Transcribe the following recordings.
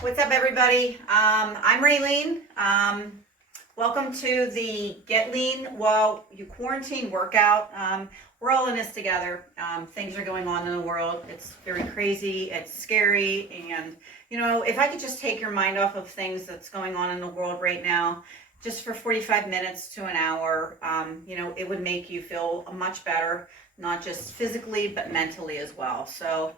What's up, everybody? I'm Raylene. Welcome to the Get Lean While You Quarantine workout. We're all in this together. Things are going on in the world. It's very crazy. It's scary. And, if I could just take your mind off of things that's going on in the world right now, just for 45 minutes to an hour, it would make you feel much better, not just physically, but mentally as well. So,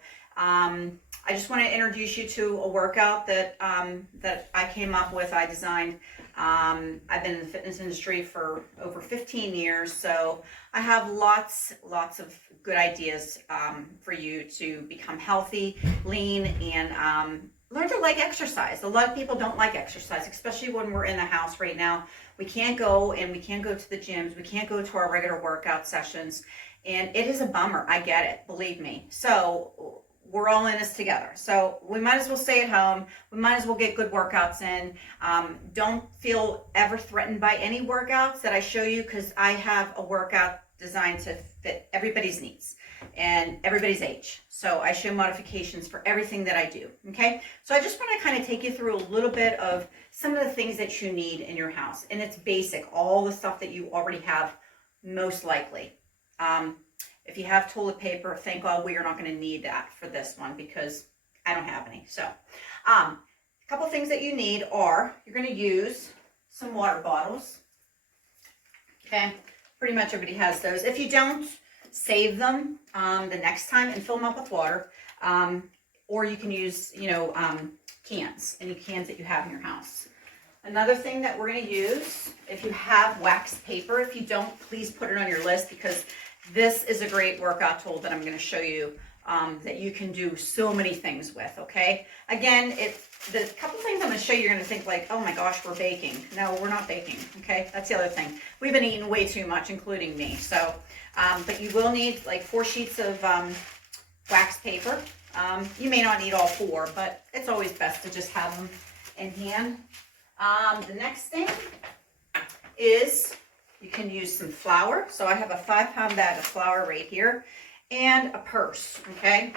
I just want to introduce you to a workout that I came up with, I designed. I've been in the fitness industry for over 15 years, so I have lots of good ideas for you to become healthy, lean, and learn to like exercise. A lot of people don't like exercise, especially when we're in the house right now. We can't go to the gyms. We can't go to our regular workout sessions, and it is a bummer. I get it, believe me. So we're all in this together. So we might as well stay at home. We might as well get good workouts in. Don't feel ever threatened by any workouts that I show you, because I have a workout designed to fit everybody's needs and everybody's age. So I show modifications for everything that I do, okay? So I just want to kind of take you through a little bit of some of the things that you need in your house. And it's basic, all the stuff that you already have, most likely. If you have toilet paper, thank God we are not going to need that for this one, because I don't have any. So a couple things that you need are, you're going to use some water bottles. Okay, pretty much everybody has those. If you don't, save them the next time and fill them up with water. Or you can use, cans, any cans that you have in your house. Another thing that we're going to use, if you have wax paper, if you don't, please put it on your list, because this is a great workout tool that I'm going to show you that you can do so many things with, okay? Again, the couple things I'm going to show you, you're going to think like, oh my gosh, we're baking. No, we're not baking, okay? That's the other thing. We've been eating way too much, including me. So, but you will need like 4 sheets of wax paper. You may not need all 4, but it's always best to just have them in hand. The next thing is, you can use some flour. So I have a 5-pound bag of flour right here, and a purse, okay?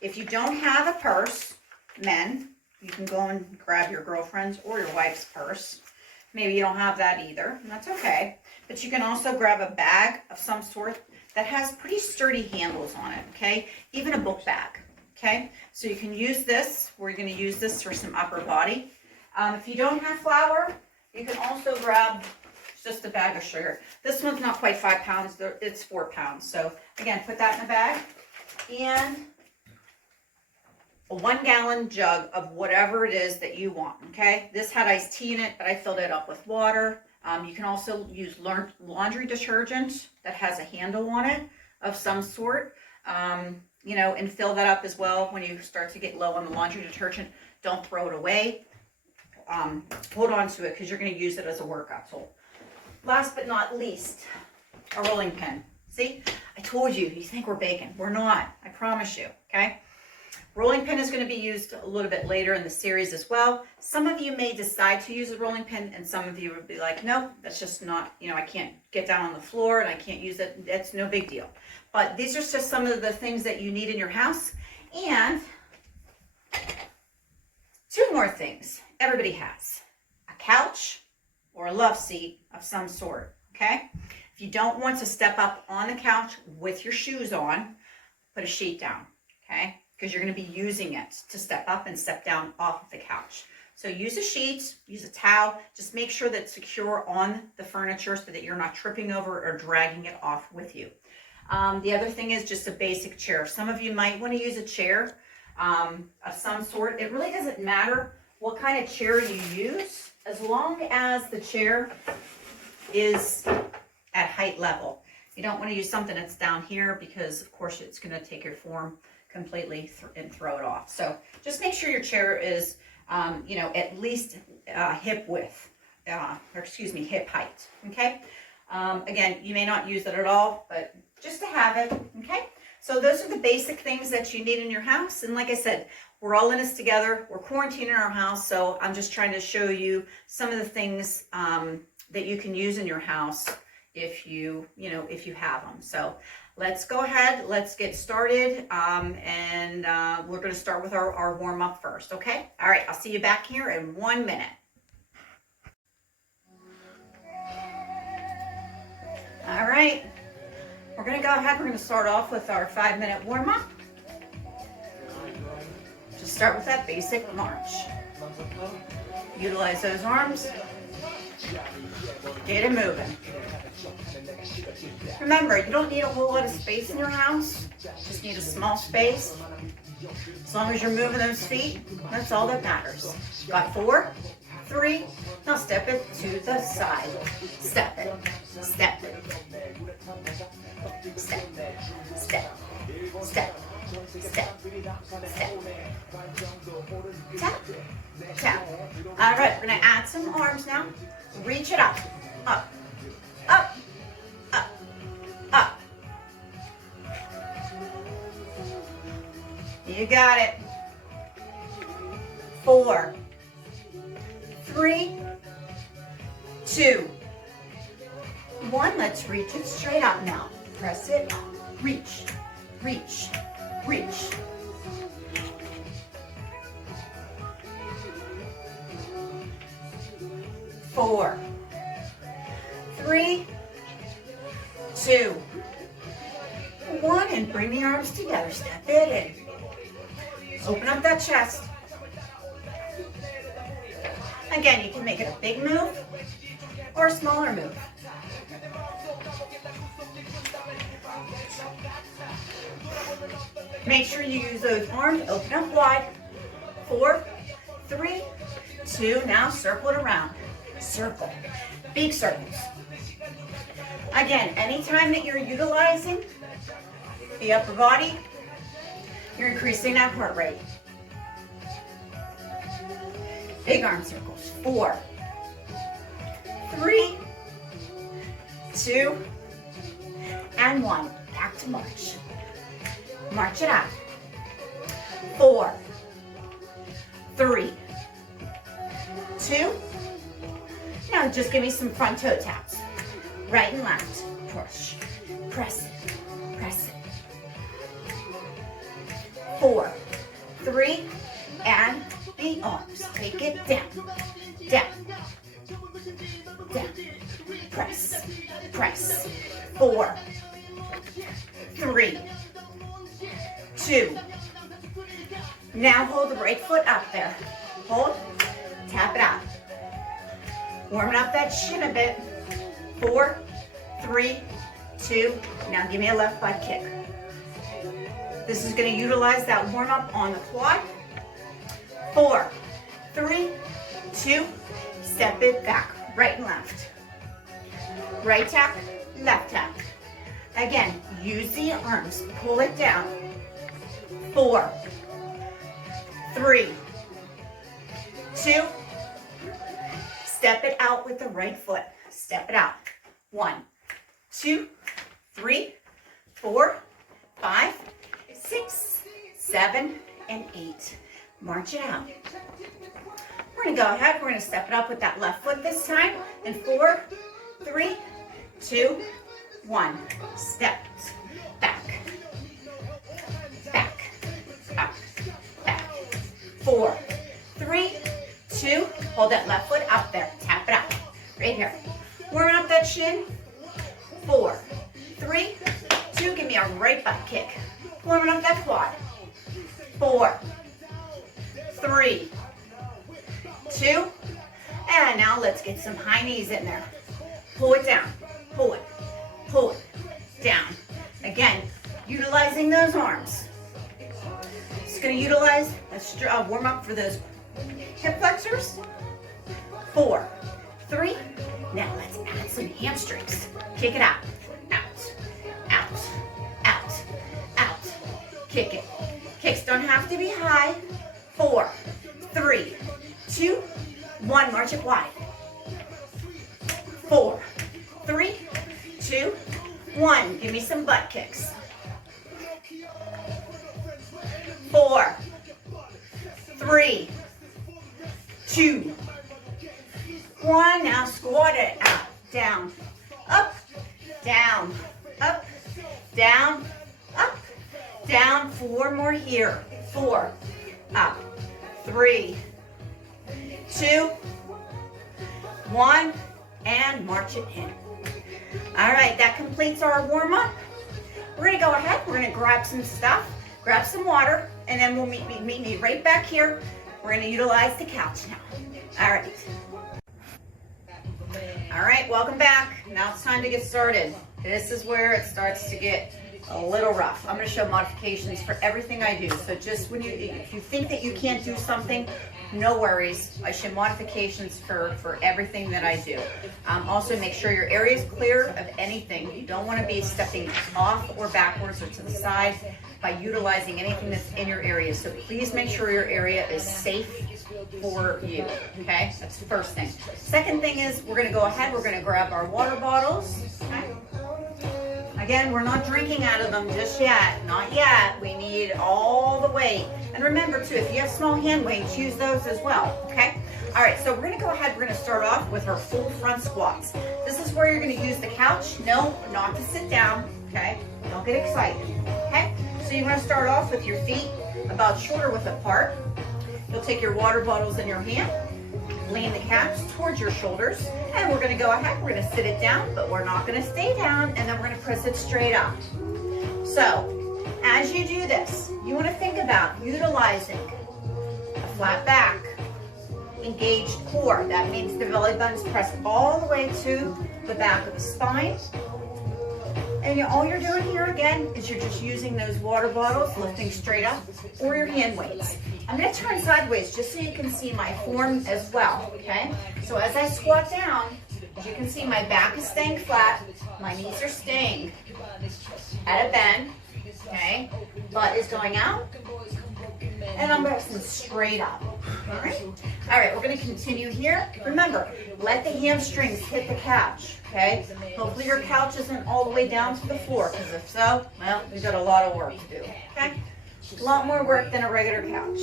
If you don't have a purse, men, you can go and grab your girlfriend's or your wife's purse. Maybe you don't have that either, and that's okay. But you can also grab a bag of some sort that has pretty sturdy handles on it, okay? Even a book bag, okay? So you can use this. We're going to use this for some upper body. If you don't have flour, you can also grab just a bag of sugar. This one's not quite 5 pounds, it's 4 pounds. So again, put that in a bag, and a 1-gallon jug of whatever it is that you want, okay? This had iced tea in it, but I filled it up with water. You can also use laundry detergent that has a handle on it of some sort, and fill that up as well. When you start to get low on the laundry detergent, don't throw it away. Hold on to it, because you're going to use it as a workout tool. Last but not least, a rolling pin. See, I told you, you think we're baking. We're not, I promise you, okay? Rolling pin is going to be used a little bit later in the series as well. Some of you may decide to use a rolling pin, and some of you would be like, no, that's just not, I can't get down on the floor and I can't use it. That's no big deal. But these are just some of the things that you need in your house. And 2 more things everybody has: a couch or a love seat of some sort, okay? If you don't want to step up on the couch with your shoes on, put a sheet down, okay? Because you're going to be using it to step up and step down off of the couch. So use a sheet, use a towel, just make sure that it's secure on the furniture so that you're not tripping over or dragging it off with you. The other thing is just a basic chair. Some of you might want to use a chair of some sort. It really doesn't matter what kind of chair you use, as long as the chair is at height level. You don't want to use something that's down here, because of course it's going to take your form completely and throw it off. So just make sure your chair is, at least hip width, hip height, okay? Again, you may not use it at all, but just to have it, okay? So those are the basic things that you need in your house. And like I said, we're all in this together. We're quarantining in our house, so I'm just trying to show you some of the things that you can use in your house if you have them. So let's go ahead, let's get started, and we're going to start with our warm-up first, okay? All right, I'll see you back here in 1 minute. All right, we're going to go ahead, we're going to start off with our 5-minute warm-up. Just start with that basic march. Utilize those arms. Get it moving. Remember, you don't need a whole lot of space in your house. Just need a small space. As long as you're moving those feet, that's all that matters. Got 4, 3, now step it to the side. Step it, step it. Step, step, step, step, step. Tap, tap. All right, we're gonna add some arms now. Reach it up, up, up, up, up. You got it. 4, 3, 2, 1. Let's reach it straight up now. Press it up. Reach, reach, reach. Four, 3, 2, 1, and bring the arms together. Step it in. Open up that chest. Again, you can make it a big move or a smaller move. Make sure you use those arms. Open up wide. 4, 3, 2. Now circle it around. Circle. Big circles. Again, anytime that you're utilizing the upper body, you're increasing that heart rate. Big arm circles. 4, 3, 2, and 1. Back to march. March it out. 4, 3, 2. Now just give me some front toe taps. Right and left. Push. Press it. Press it. 4, 3, and the arms. Take it down. Down. Down. Press. Press. 4, 3, 2. Now hold the right foot up there. Hold. Tap it out. Warming up that shin a bit. 4, 3, 2. Now give me a left butt kick. This is going to utilize that warm up on the quad. 4, 3, 2. Step it back. Right and left. Right tap, left tap. Again, use the arms. Pull it down. 4, 3, 2. Step it out with the right foot. Step it out. 1, 2, 3, 4, 5, 6, 7, and 8. March it out. We're going to go ahead. We're going to step it up with that left foot this time. And 4, 3, 2, 1. Step. Back. Back. Up. Back. 4, 3, 2. Hold that left foot up there. Tap it out. Right here. Warming up that shin. 4, 3, 2. Give me a right butt kick. Warming up that quad. 4, 3, 2. And now let's get some high knees in there. Pull it down. Pull it. Pull it. Down. Again, utilizing those arms. Just going to utilize a warm up for those hip flexors. 4, 3. Now let's add some hamstrings. Kick it out. Out. Out. Out. Out. Kick it. Kicks don't have to be high. 4, 3, 2, 1. March it wide. 4, 3, 2, 1. Give me some butt kicks. 4, 3, 2, 1. Now squat it out, down, up, down, up, down, up, down. 4 more here. 4, up, 3, 2, 1, and march it in. All right, that completes our warm-up. We're gonna go ahead, we're gonna grab some stuff, grab some water, and then we'll meet me right back here. We're gonna utilize the couch now. All right. All right, welcome back. Now it's time to get started. This is where it starts to get a little rough. I'm going to show modifications for everything I do. So just if you think that you can't do something, no worries. I show modifications for everything that I do. Also, make sure your area is clear of anything. You don't want to be stepping off or backwards or to the side by utilizing anything that's in your area. So please make sure your area is safe for you, okay? That's the first thing. Second thing is we're going to go ahead, we're going to grab our water bottles, okay? Again, we're not drinking out of them just yet, not yet. We need all the weight. And remember too, if you have small hand weights, use those as well, okay? All right, so we're gonna go ahead, we're gonna start off with our full front squats. This is where you're gonna use the couch. No, not to sit down, okay? Don't get excited, okay? So you wanna start off with your feet about shoulder width apart. You'll take your water bottles in your hand, lean the couch towards your shoulders, and we're gonna go ahead, we're gonna sit it down, but we're not gonna stay down, and then we're gonna press it straight up. So, as you do this, you wanna think about utilizing a flat back, engaged core. That means the belly button's pressed all the way to the back of the spine. And all you're doing here again is you're just using those water bottles, lifting straight up, or your hand weights. I'm gonna turn sideways just so you can see my form as well, okay? So as I squat down, as you can see, my back is staying flat, my knees are staying at a bend, okay? Butt is going out, and I'm pressing straight up, all right? All right, we're gonna continue here. Remember, let the hamstrings hit the couch, okay? Hopefully your couch isn't all the way down to the floor, because if so, well, we've got a lot of work to do, okay? A lot more work than a regular couch.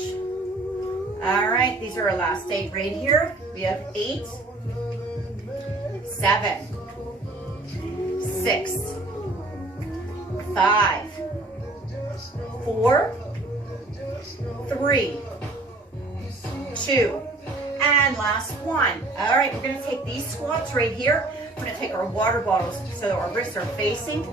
All right, these are our last 8 right here. We have 8, 7, 6, 5, 4, 3, 2, and last 1. All right, we're gonna take these squats right here. We're gonna take our water bottles so our wrists are facing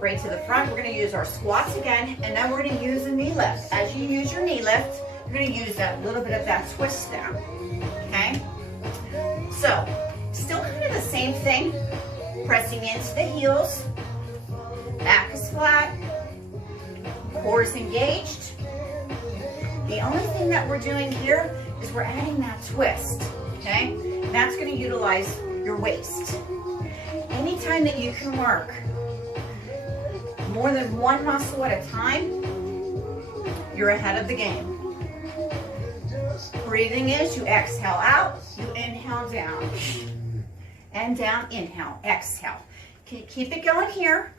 right to the front. We're gonna use our squats again, and then we're gonna use a knee lift. As you use your knee lift, you're gonna use that little bit of that twist down, okay? So, still kind of the same thing, pressing into the heels, back is flat, core is engaged. The only thing that we're doing here is we're adding that twist, okay? And that's gonna utilize your waist. Anytime that you can work more than one muscle at a time, you're ahead of the game. Breathing is you exhale out, you inhale down, and down, inhale, exhale. Keep it going here,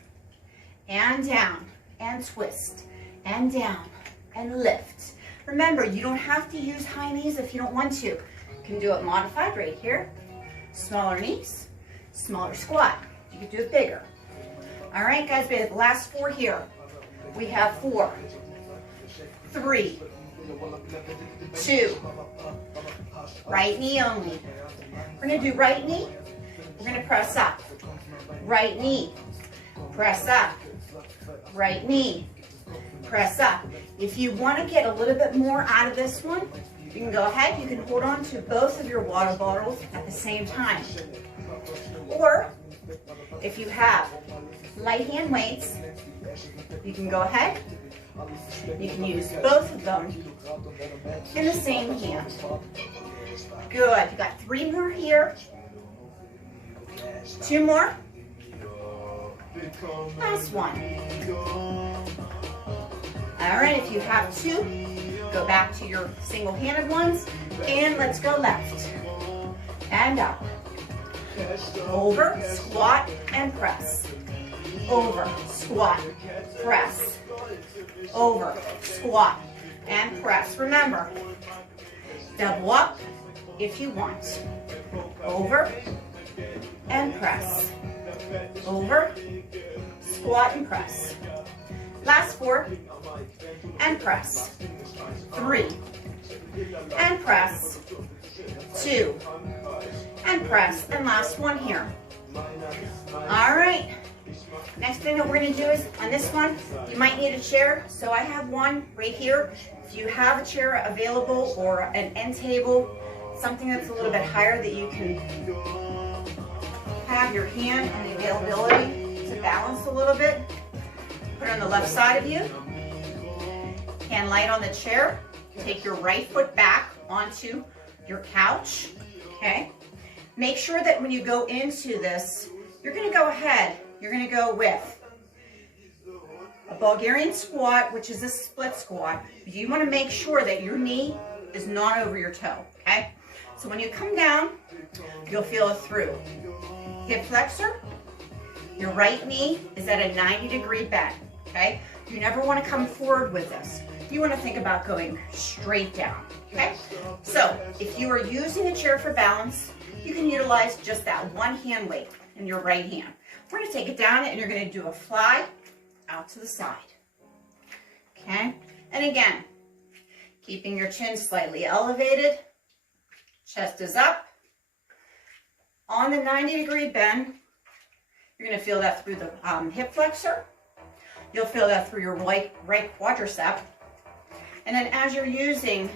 and down, and twist, and down, and lift. Remember, you don't have to use high knees if you don't want to. You can do it modified right here. Smaller knees, smaller squat. You can do it bigger. All right, guys, we have the last 4 here. We have 4, 3, 2, right knee only. We're gonna do right knee. We're gonna press up. Right knee, press up. Right knee, press up. If you wanna get a little bit more out of this one, you can go ahead, you can hold on to both of your water bottles at the same time. Or, if you have light hand weights, you can go ahead, you can use both of them in the same hand. Good, you got 3 more here, 2 more, last 1. All right, if you have 2, go back to your single-handed ones, and let's go left, and up, over, squat, and press, over, squat, press, over, squat, and press. Remember, double up if you want, over, and press, over, squat and press. Last 4, and press. 3, and press. 2, and press. And last one here. All right. Next thing that we're going to do is, on this one, you might need a chair. So I have one right here. If you have a chair available or an end table, something that's a little bit higher that you can have your hand and the availability to balance a little bit. Put it on the left side of you. Hand light on the chair. Take your right foot back onto your couch. Okay. Make sure that when you go into this, you're going to go ahead. You're going to go with a Bulgarian squat, which is a split squat. You want to make sure that your knee is not over your toe. Okay. So when you come down, you'll feel it through. Hip flexor. Your right knee is at a 90-degree bend. Okay. You never want to come forward with this. You want to think about going straight down. Okay. So if you are using a chair for balance, you can utilize just that one hand weight in your right hand. We're going to take it down and you're going to do a fly out to the side. Okay. And again, keeping your chin slightly elevated. Chest is up. On the 90-degree bend, you're going to feel that through the hip flexor. You'll feel that through your right quadricep. And then as you're using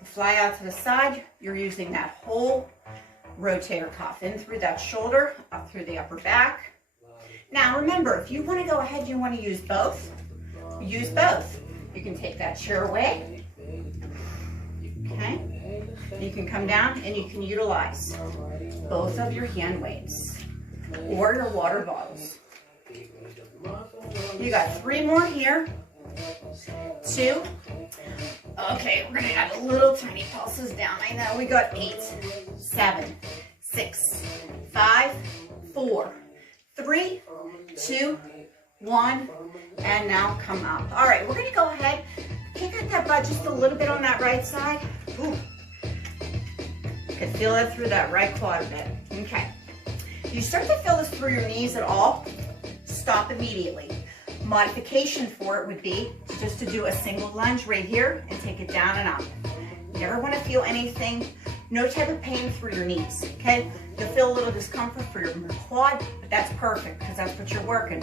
the fly out to the side, you're using that whole rotator cuff in through that shoulder, up through the upper back. Now remember, if you want to go ahead, you want to use both. Use both. You can take that chair away. Okay. You can come down and you can utilize both of your hand weights or your water bottles. You got 3 more here. 2. Okay, we're gonna add a little tiny pulses down. I know we got 8, 7, 6, 5, 4, 3, 2, 1, and now come up. All right, we're gonna go ahead, kick out that butt just a little bit on that right side. Ooh. You can feel it through that right quad a bit. Okay. If you start to feel this through your knees at all, stop immediately. Modification for it would be just to do a single lunge right here and take it down and up. You never want to feel anything, no type of pain through your knees, okay? You'll feel a little discomfort for your quad, but that's perfect because that's what you're working.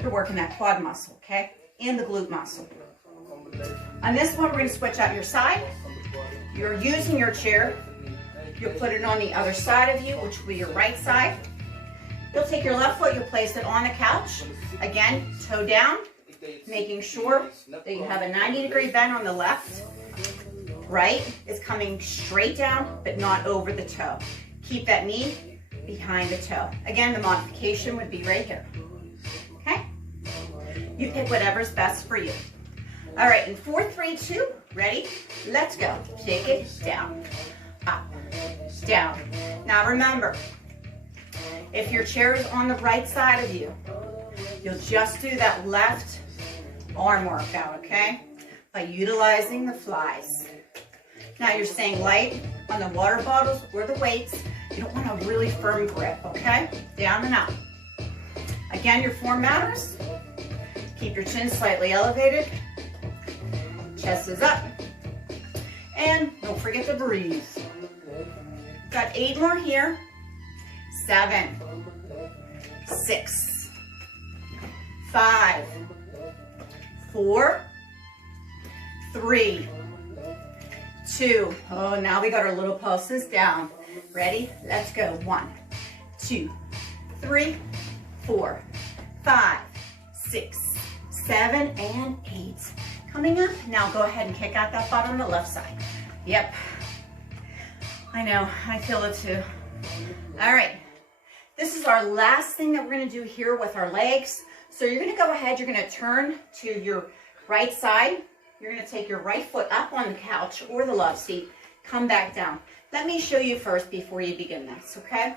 You're working that quad muscle, okay? And the glute muscle. On this one, we're going to switch out your side. You're using your chair. You'll put it on the other side of you, which will be your right side. You'll take your left foot, you'll place it on the couch. Again, toe down, making sure that you have a 90-degree bend on the left. Right is coming straight down, but not over the toe. Keep that knee behind the toe. Again, the modification would be right here. Okay? You pick whatever's best for you. All right, in 4, 3, 2, ready? Let's go. Take it down, up, down. Now remember, if your chair is on the right side of you, you'll just do that left arm workout, okay? By utilizing the flies. Now you're staying light on the water bottles or the weights. You don't want a really firm grip, okay? Down and up. Again, your form matters. Keep your chin slightly elevated. Chest is up. And don't forget to breathe. Got 8 more here. 7, 6, 5, 4, 3, 2. Oh, now we got our little pulses down. Ready? Let's go. 1, 2, 3, 4, 5, 6, 7, and 8. Coming up. Now go ahead and kick out that butt on the left side. Yep. I know. I feel it too. All right. This is our last thing that we're going to do here with our legs. So you're going to go ahead, you're going to turn to your right side. You're going to take your right foot up on the couch or the love seat, come back down. Let me show you first before you begin this, okay?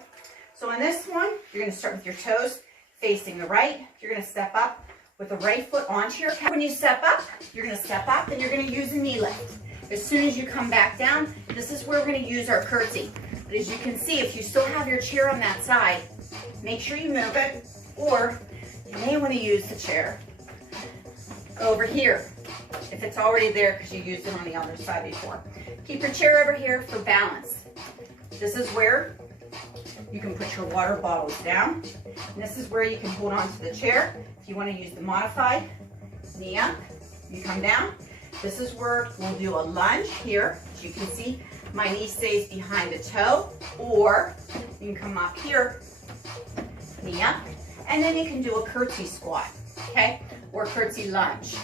So on this one, you're going to start with your toes facing the right. You're going to step up with the right foot onto your couch. When you step up, you're going to step up and you're going to use a knee lift. As soon as you come back down, this is where we're going to use our curtsy. But as you can see, if you still have your chair on that side, make sure you move it, or You may want to use the chair over here if it's already there because you used it on the other side before. Keep your chair over here for balance. This is where you can put your water bottles down. And this is where you can hold on to the chair. If you want to use the modified, knee up, you come down. This is where we'll do a lunge here. As you can see, my knee stays behind the toe, or you can come up here, knee up, and then you can do a curtsy squat, okay? Or curtsy lunge.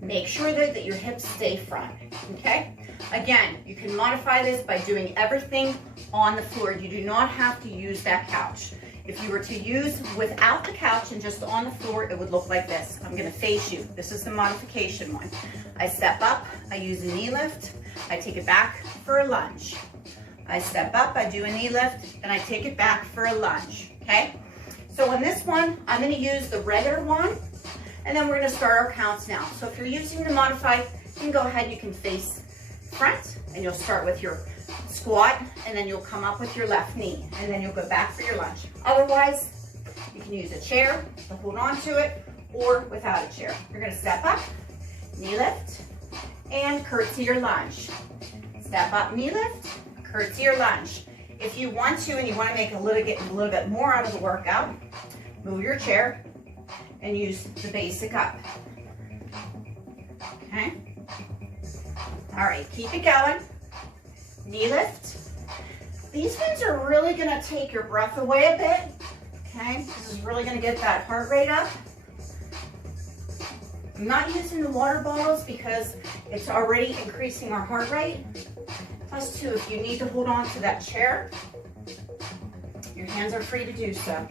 Make sure that your hips stay front, okay? Again, you can modify this by doing everything on the floor. You do not have to use that couch. If you were to use without the couch and just on the floor, it would look like this. I'm gonna face you. This is the modification one. I step up, I use a knee lift, I take it back for a lunge. I step up, I do a knee lift, and I take it back for a lunge, okay? So on this one, I'm gonna use the regular one, and then we're gonna start our counts now. So if you're using the modified, you can go ahead, you can face front, and you'll start with your squat, and then you'll come up with your left knee, and then you'll go back for your lunge. Otherwise, you can use a chair to hold on to it, or without a chair. You're gonna step up, knee lift, and curtsy or lunge. Step up, knee lift, curtsy or lunge. If you want to, and you want to make a little bit more out of the workout, move your chair and use the basic up. Okay? All right, keep it going. Knee lift. These ones are really gonna take your breath away a bit, okay? This is really gonna get that heart rate up. I'm not using the water bottles because it's already increasing our heart rate. Plus two, if you need to hold on to that chair, your hands are free to do so.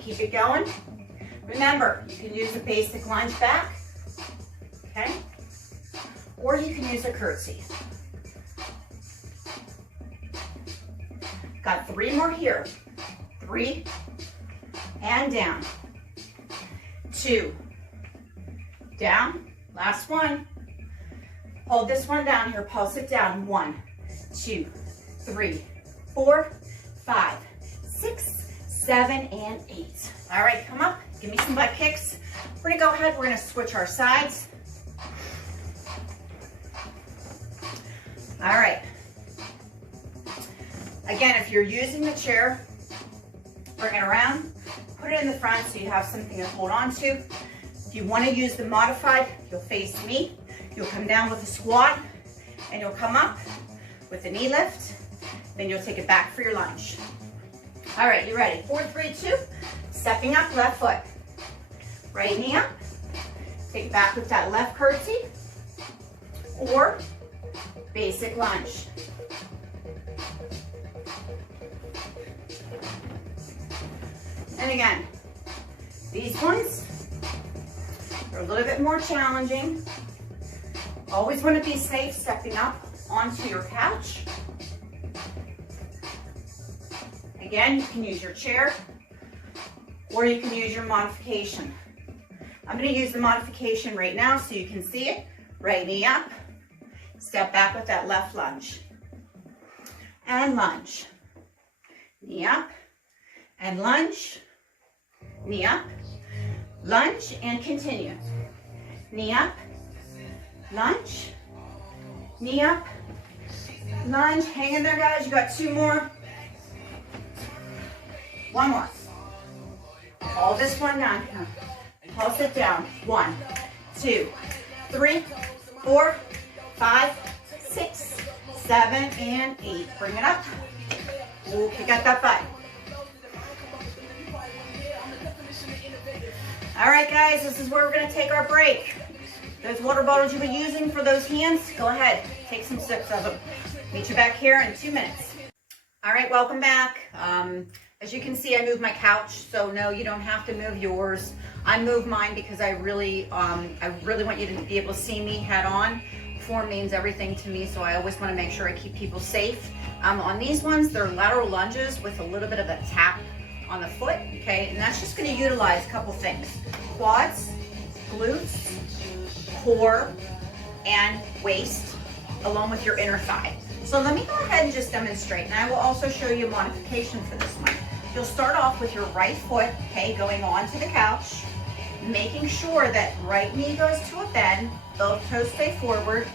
Keep it going. Remember, you can use a basic lunge back, okay? Or you can use a curtsy. Got 3 more here. 3, and down. 2, down, last one. Hold this one down here, pulse it down. 1, 2, 3, 4, 5, 6, 7, and 8. All right, come up, give me some butt kicks. We're gonna go ahead, we're gonna switch our sides. All right. Again, if you're using the chair, bring it around, put it in the front so you have something to hold on to. If you want to use the modified, you'll face me. You'll come down with a squat, and you'll come up with a knee lift. Then you'll take it back for your lunge. All right, you ready? 4, 3, 2. Stepping up, left foot. Right knee up. Take it back with that left curtsy. Or basic lunge. And again, these ones are a little bit more challenging. Always want to be safe stepping up onto your couch. Again, you can use your chair or you can use your modification. I'm going to use the modification right now so you can see it. Right knee up, step back with that left lunge. And lunge. Knee up and lunge. Knee up, lunge, and continue. Knee up, lunge, knee up, lunge. Hang in there, guys. You got 2 more. 1 more. Hold this one down here. Pulse it down. 1, 2, 3, 4, 5, 6, 7, and 8. Bring it up. Ooh, kick out that butt. All right, guys, this is where we're gonna take our break. Those water bottles you've been using for those hands, go ahead, take some sips of them. Meet you back here in 2 minutes. All right, welcome back. As you can see, I moved my couch, so no, you don't have to move yours. I moved mine because I really want you to be able to see me head on. Form means everything to me, so I always want to make sure I keep people safe. On these ones, they're lateral lunges with a little bit of a tap on the foot, okay? And that's just going to utilize a couple things. Quads, glutes, core, and waist, along with your inner thigh. So let me go ahead and just demonstrate, and I will also show you a modification for this one. You'll start off with your right foot, okay, going onto the couch, making sure that right knee goes to a bend, both toes stay forward,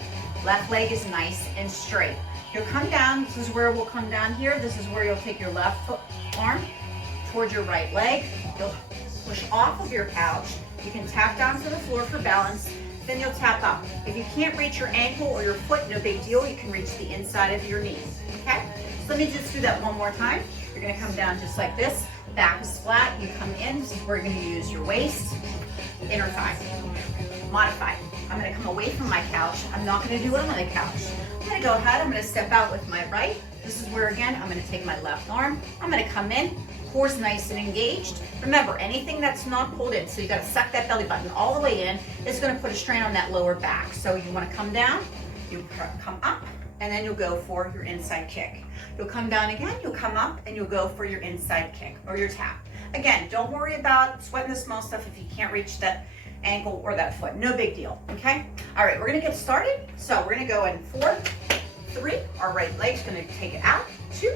left leg is nice and straight. You'll come down, this is where we'll come down here, this is where you'll take your left foot arm towards your right leg. You'll push off of your couch. You can tap down to the floor for balance, then you'll tap up. If you can't reach your ankle or your foot, no big deal, you can reach the inside of your knees, okay? So let me just do that one more time. You're gonna come down just like this, back is flat, you come in, this is where you're gonna use your waist, inner thigh, modify. I'm gonna come away from my couch. I'm not gonna do it on the couch. I'm gonna go ahead, I'm gonna step out with my right. This is where, again, I'm gonna take my left arm. I'm gonna come in, core's nice and engaged. Remember, anything that's not pulled in, so you gotta suck that belly button all the way in, is gonna put a strain on that lower back. So you wanna come down, you come up, and then you'll go for your inside kick. You'll come down again, you'll come up, and you'll go for your inside kick or your tap. Again, don't worry about sweating the small stuff if you can't reach that ankle or that foot, no big deal, okay? All right, we're gonna get started. So we're gonna go in 4, 3, our right leg's gonna take it out, 2,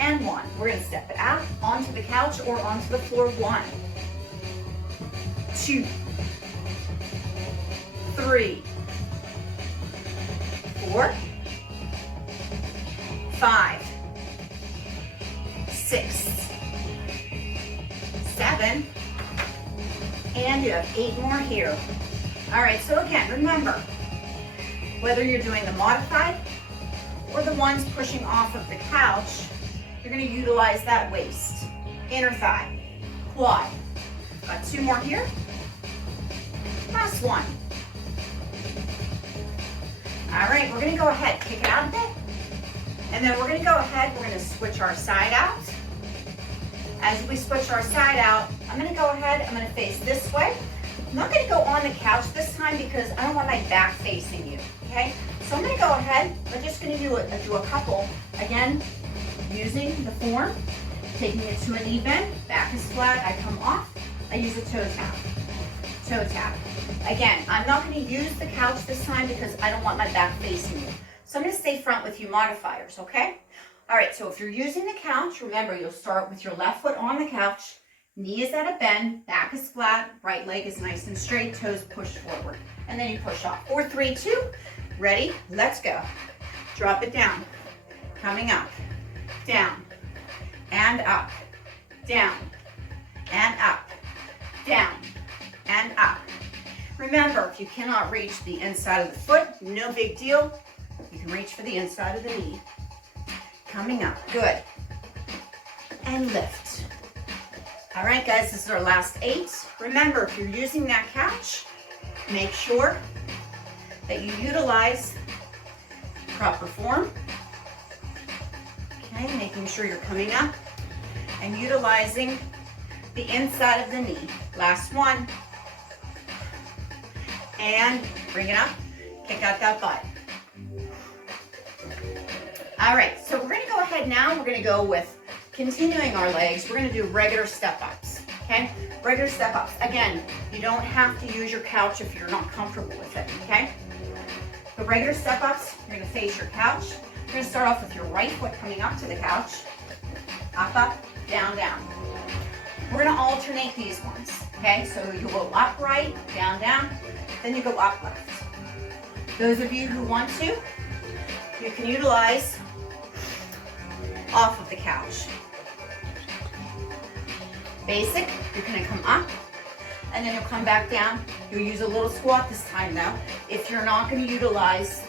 and 1. We're gonna step it out onto the couch or onto the floor, 1, 2, 3, 4, 5, 6, 7, and you have 8 more here. All right, so again, remember, whether you're doing the modified or the ones pushing off of the couch, you're gonna utilize that waist, inner thigh, quad. Got 2 more here. Last one. All right, we're gonna go ahead, kick it out a bit, and then we're gonna go ahead, we're gonna switch our side out. As we switch our side out, I'm gonna go ahead, I'm gonna face this way. I'm not gonna go on the couch this time because I don't want my back facing you, okay? So I'm gonna go ahead, we're just gonna do a couple, again, using the form, taking it to a knee bend, back is flat, I come off, I use a toe tap, toe tap. Again, I'm not gonna use the couch this time because I don't want my back facing you. So I'm gonna stay front with you modifiers, okay? All right, so if you're using the couch, remember you'll start with your left foot on the couch, knee is at a bend, back is flat, right leg is nice and straight, toes push forward, and then you push off. 4, 3, 2, ready, let's go. Drop it down, coming up, down, and up, down, and up, down, and up. Remember, if you cannot reach the inside of the foot, no big deal. You can reach for the inside of the knee. Coming up, good. And lift. All right, guys, this is our last 8. Remember, if you're using that couch, make sure that you utilize proper form. Okay, making sure you're coming up and utilizing the inside of the knee. Last one. And bring it up, kick out that butt. All right, so we're gonna go ahead now, we're gonna go with continuing our legs. We're gonna do regular step-ups, okay? Regular step-ups. Again, you don't have to use your couch if you're not comfortable with it, okay? The regular step-ups, you're gonna face your couch. You're gonna start off with your right foot coming up to the couch. Up, up, down, down. We're gonna alternate these ones, okay? So you go up, right, down, down, then you go up, left. Those of you who want to, you can utilize off of the couch. Basic, you're gonna come up, and then you'll come back down. You'll use a little squat this time though, if you're not gonna utilize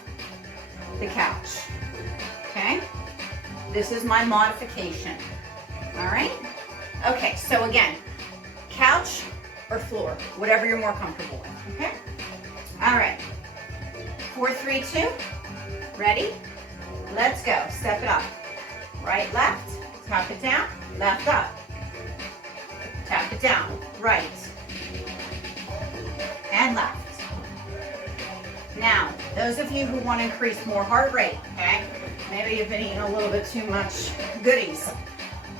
the couch, okay? This is my modification, all right? Okay, so again, couch or floor, whatever you're more comfortable with, okay? All right, 4, 3, 2, ready? Let's go, step it up. Right, left, tap it down, left up. Tap it down, right, and left. Now, those of you who want to increase more heart rate, okay? Maybe you've been eating a little bit too much goodies.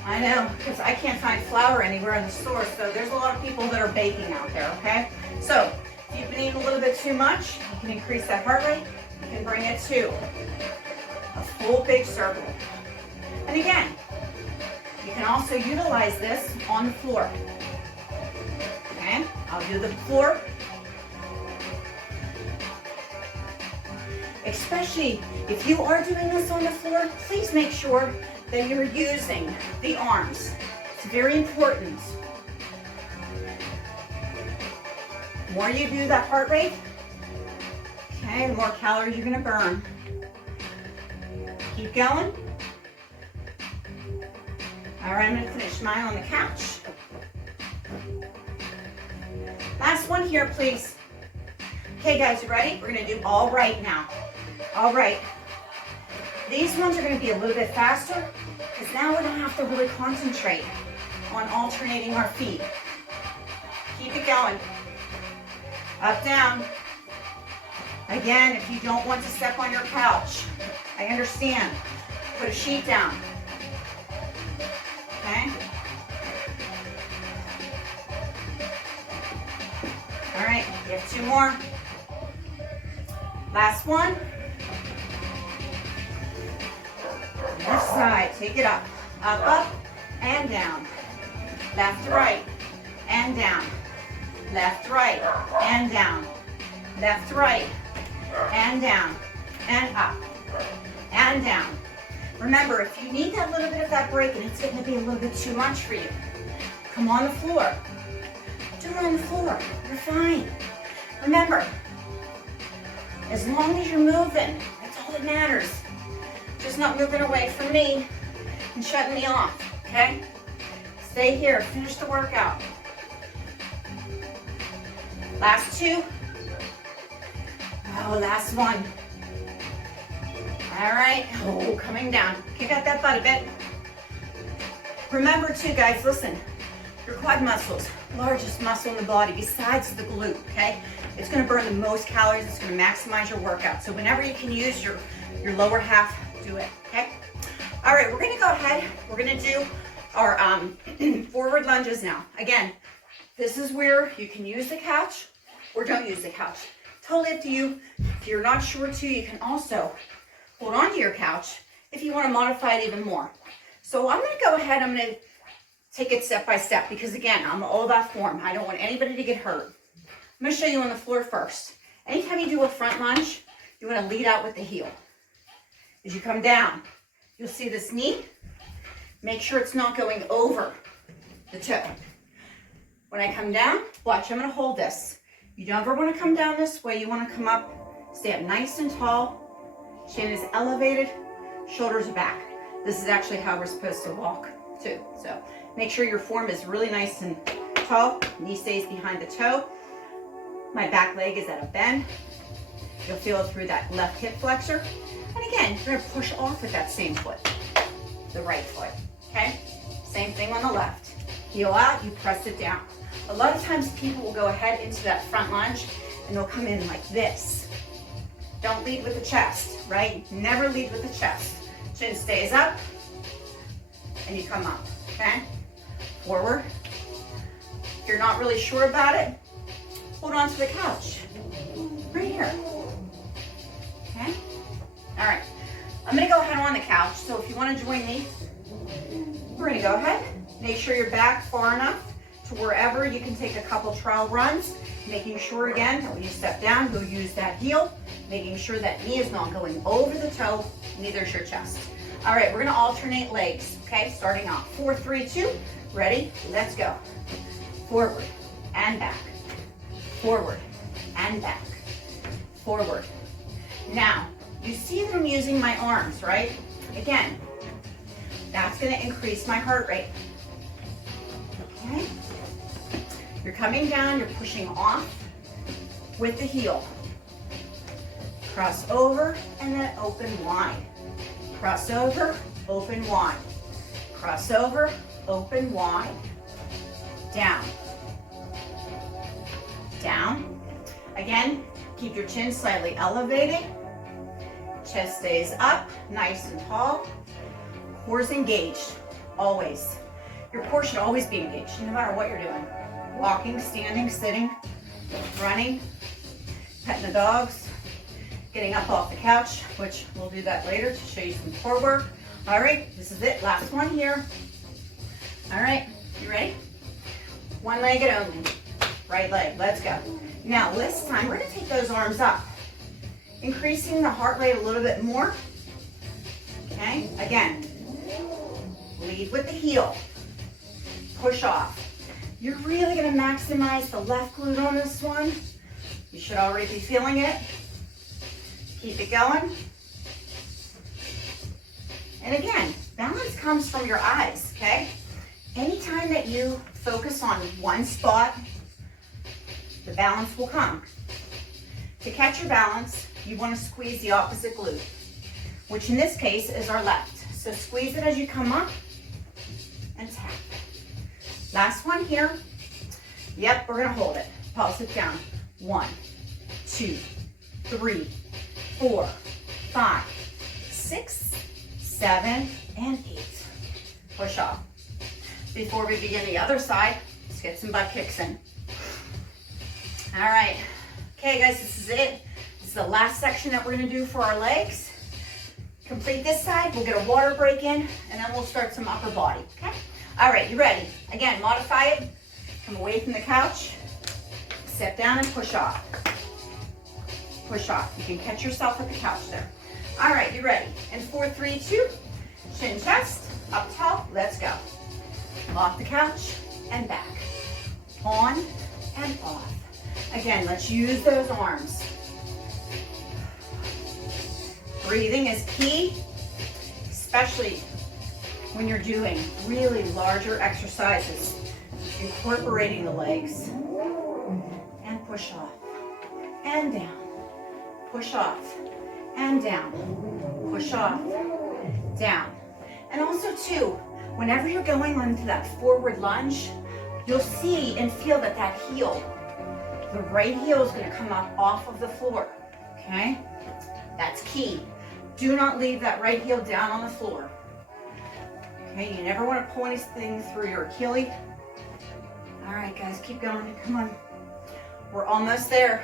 I know, because I can't find flour anywhere in the store, so there's a lot of people that are baking out there, okay? So, if you've been eating a little bit too much, you can increase that heart rate. You can bring it to a full big circle. And again, you can also utilize this on the floor. Okay, I'll do the floor. Especially if you are doing this on the floor, please make sure that you're using the arms. It's very important. The more you do that heart rate, okay, the more calories you're gonna burn. Keep going. All right, I'm gonna finish mine on the couch. Last one here, please. Okay, guys, you ready? We're gonna do all right now. All right. These ones are gonna be a little bit faster because now we're gonna have to really concentrate on alternating our feet. Keep it going. Up, down. Again, if you don't want to step on your couch, I understand. Put a sheet down. Okay? All right, you have 2 more. Last one. Left side, take it up. Up, up, and down. Left to right, and down. Left to right, and down. Left to right, and down. And up, and down. Remember, if you need that little bit of that break and it's going to be a little bit too much for you, come on the floor. Do it on the floor. You're fine. Remember, as long as you're moving, that's all that matters. Just not moving away from me and shutting me off, okay? Stay here. Finish the workout. Last 2. Oh, last one. All right. Oh, coming down. Kick out that butt a bit. Remember too, guys, listen. Your quad muscles, largest muscle in the body besides the glute, okay? It's gonna burn the most calories. It's gonna maximize your workout. So whenever you can use your lower half, do it, okay? All right, we're gonna go ahead. We're gonna do our forward lunges now. Again, this is where you can use the couch or don't use the couch. Totally up to you. If you're not sure too, you can also hold on to your couch if you want to modify it even more. So I'm going to go ahead, I'm going to take it step by step because again, I'm all about form. I don't want anybody to get hurt. I'm going to show you on the floor first. Anytime you do a front lunge, you want to lead out with the heel. As you come down, you'll see this knee. Make sure it's not going over the toe. When I come down, watch, I'm going to hold this. You don't ever want to come down this way. You want to come up, stay up nice and tall. Chin is elevated, shoulders are back. This is actually how we're supposed to walk too. So make sure your form is really nice and tall. Knee stays behind the toe. My back leg is at a bend. You'll feel it through that left hip flexor. And again, you're gonna push off with that same foot, the right foot, okay? Same thing on the left. Heel out, you press it down. A lot of times people will go ahead into that front lunge and they'll come in like this. Don't lead with the chest, right? Never lead with the chest. Chin stays up, and you come up, okay? Forward. If you're not really sure about it, hold on to the couch. Right here. Okay? All right. I'm gonna go ahead on the couch, so if you wanna join me, we're gonna go ahead. Make sure you're back far enough to wherever you can take a couple trial runs, making sure again that when you step down, you'll use that heel, making sure that knee is not going over the toe, neither is your chest. All right, we're gonna alternate legs, okay? Starting off, 4, 3, 2, ready, let's go. Forward and back, forward and back, forward. Now, you see that I'm using my arms, right? Again, that's gonna increase my heart rate, okay? You're coming down, you're pushing off with the heel. Cross over and then open wide. Cross over, open wide. Cross over, open wide. Down. Down. Again, keep your chin slightly elevated. Chest stays up, nice and tall. Core's engaged, always. Your core should always be engaged, no matter what you're doing. Walking, standing, sitting, running, petting the dogs, getting up off the couch, which we'll do that later to show you some core work. All right, this is it, last one here. All right, you ready? One-legged only. Right leg, let's go. Now this time, we're gonna take those arms up, increasing the heart rate a little bit more. Okay, again, lead with the heel, push off. You're really gonna maximize the left glute on this one. You should already be feeling it. Keep it going. And again, balance comes from your eyes, okay? Anytime that you focus on one spot, the balance will come. To catch your balance, you want to squeeze the opposite glute, which in this case is our left. So squeeze it as you come up and tap. Last one here. Yep, we're gonna hold it. Pulse it down. 1, 2, 3, 4, 5, 6, 7, and 8. Push off. Before we begin the other side, let's get some butt kicks in. All right. Okay, guys, this is it. This is the last section that we're gonna do for our legs. Complete this side, we'll get a water break in, and then we'll start some upper body, okay? All right, you ready? Again, modify it. Come away from the couch, step down and push off. Push off. You can catch yourself at the couch there. All right, you ready? In 4, 3, 2, chin, chest, up top, let's go. Off the couch and back. On and off. Again, let's use those arms. Breathing is key, especially when you're doing really larger exercises. Incorporating the legs. And push off. And down. Push off. And down. Push off. Down. And also too, whenever you're going into that forward lunge, you'll see and feel that that heel, the right heel is going to come up off of the floor, okay? That's key. Do not leave that right heel down on the floor. Okay, you never want to pull anything through your Achilles. All right, guys, keep going. Come on. We're almost there.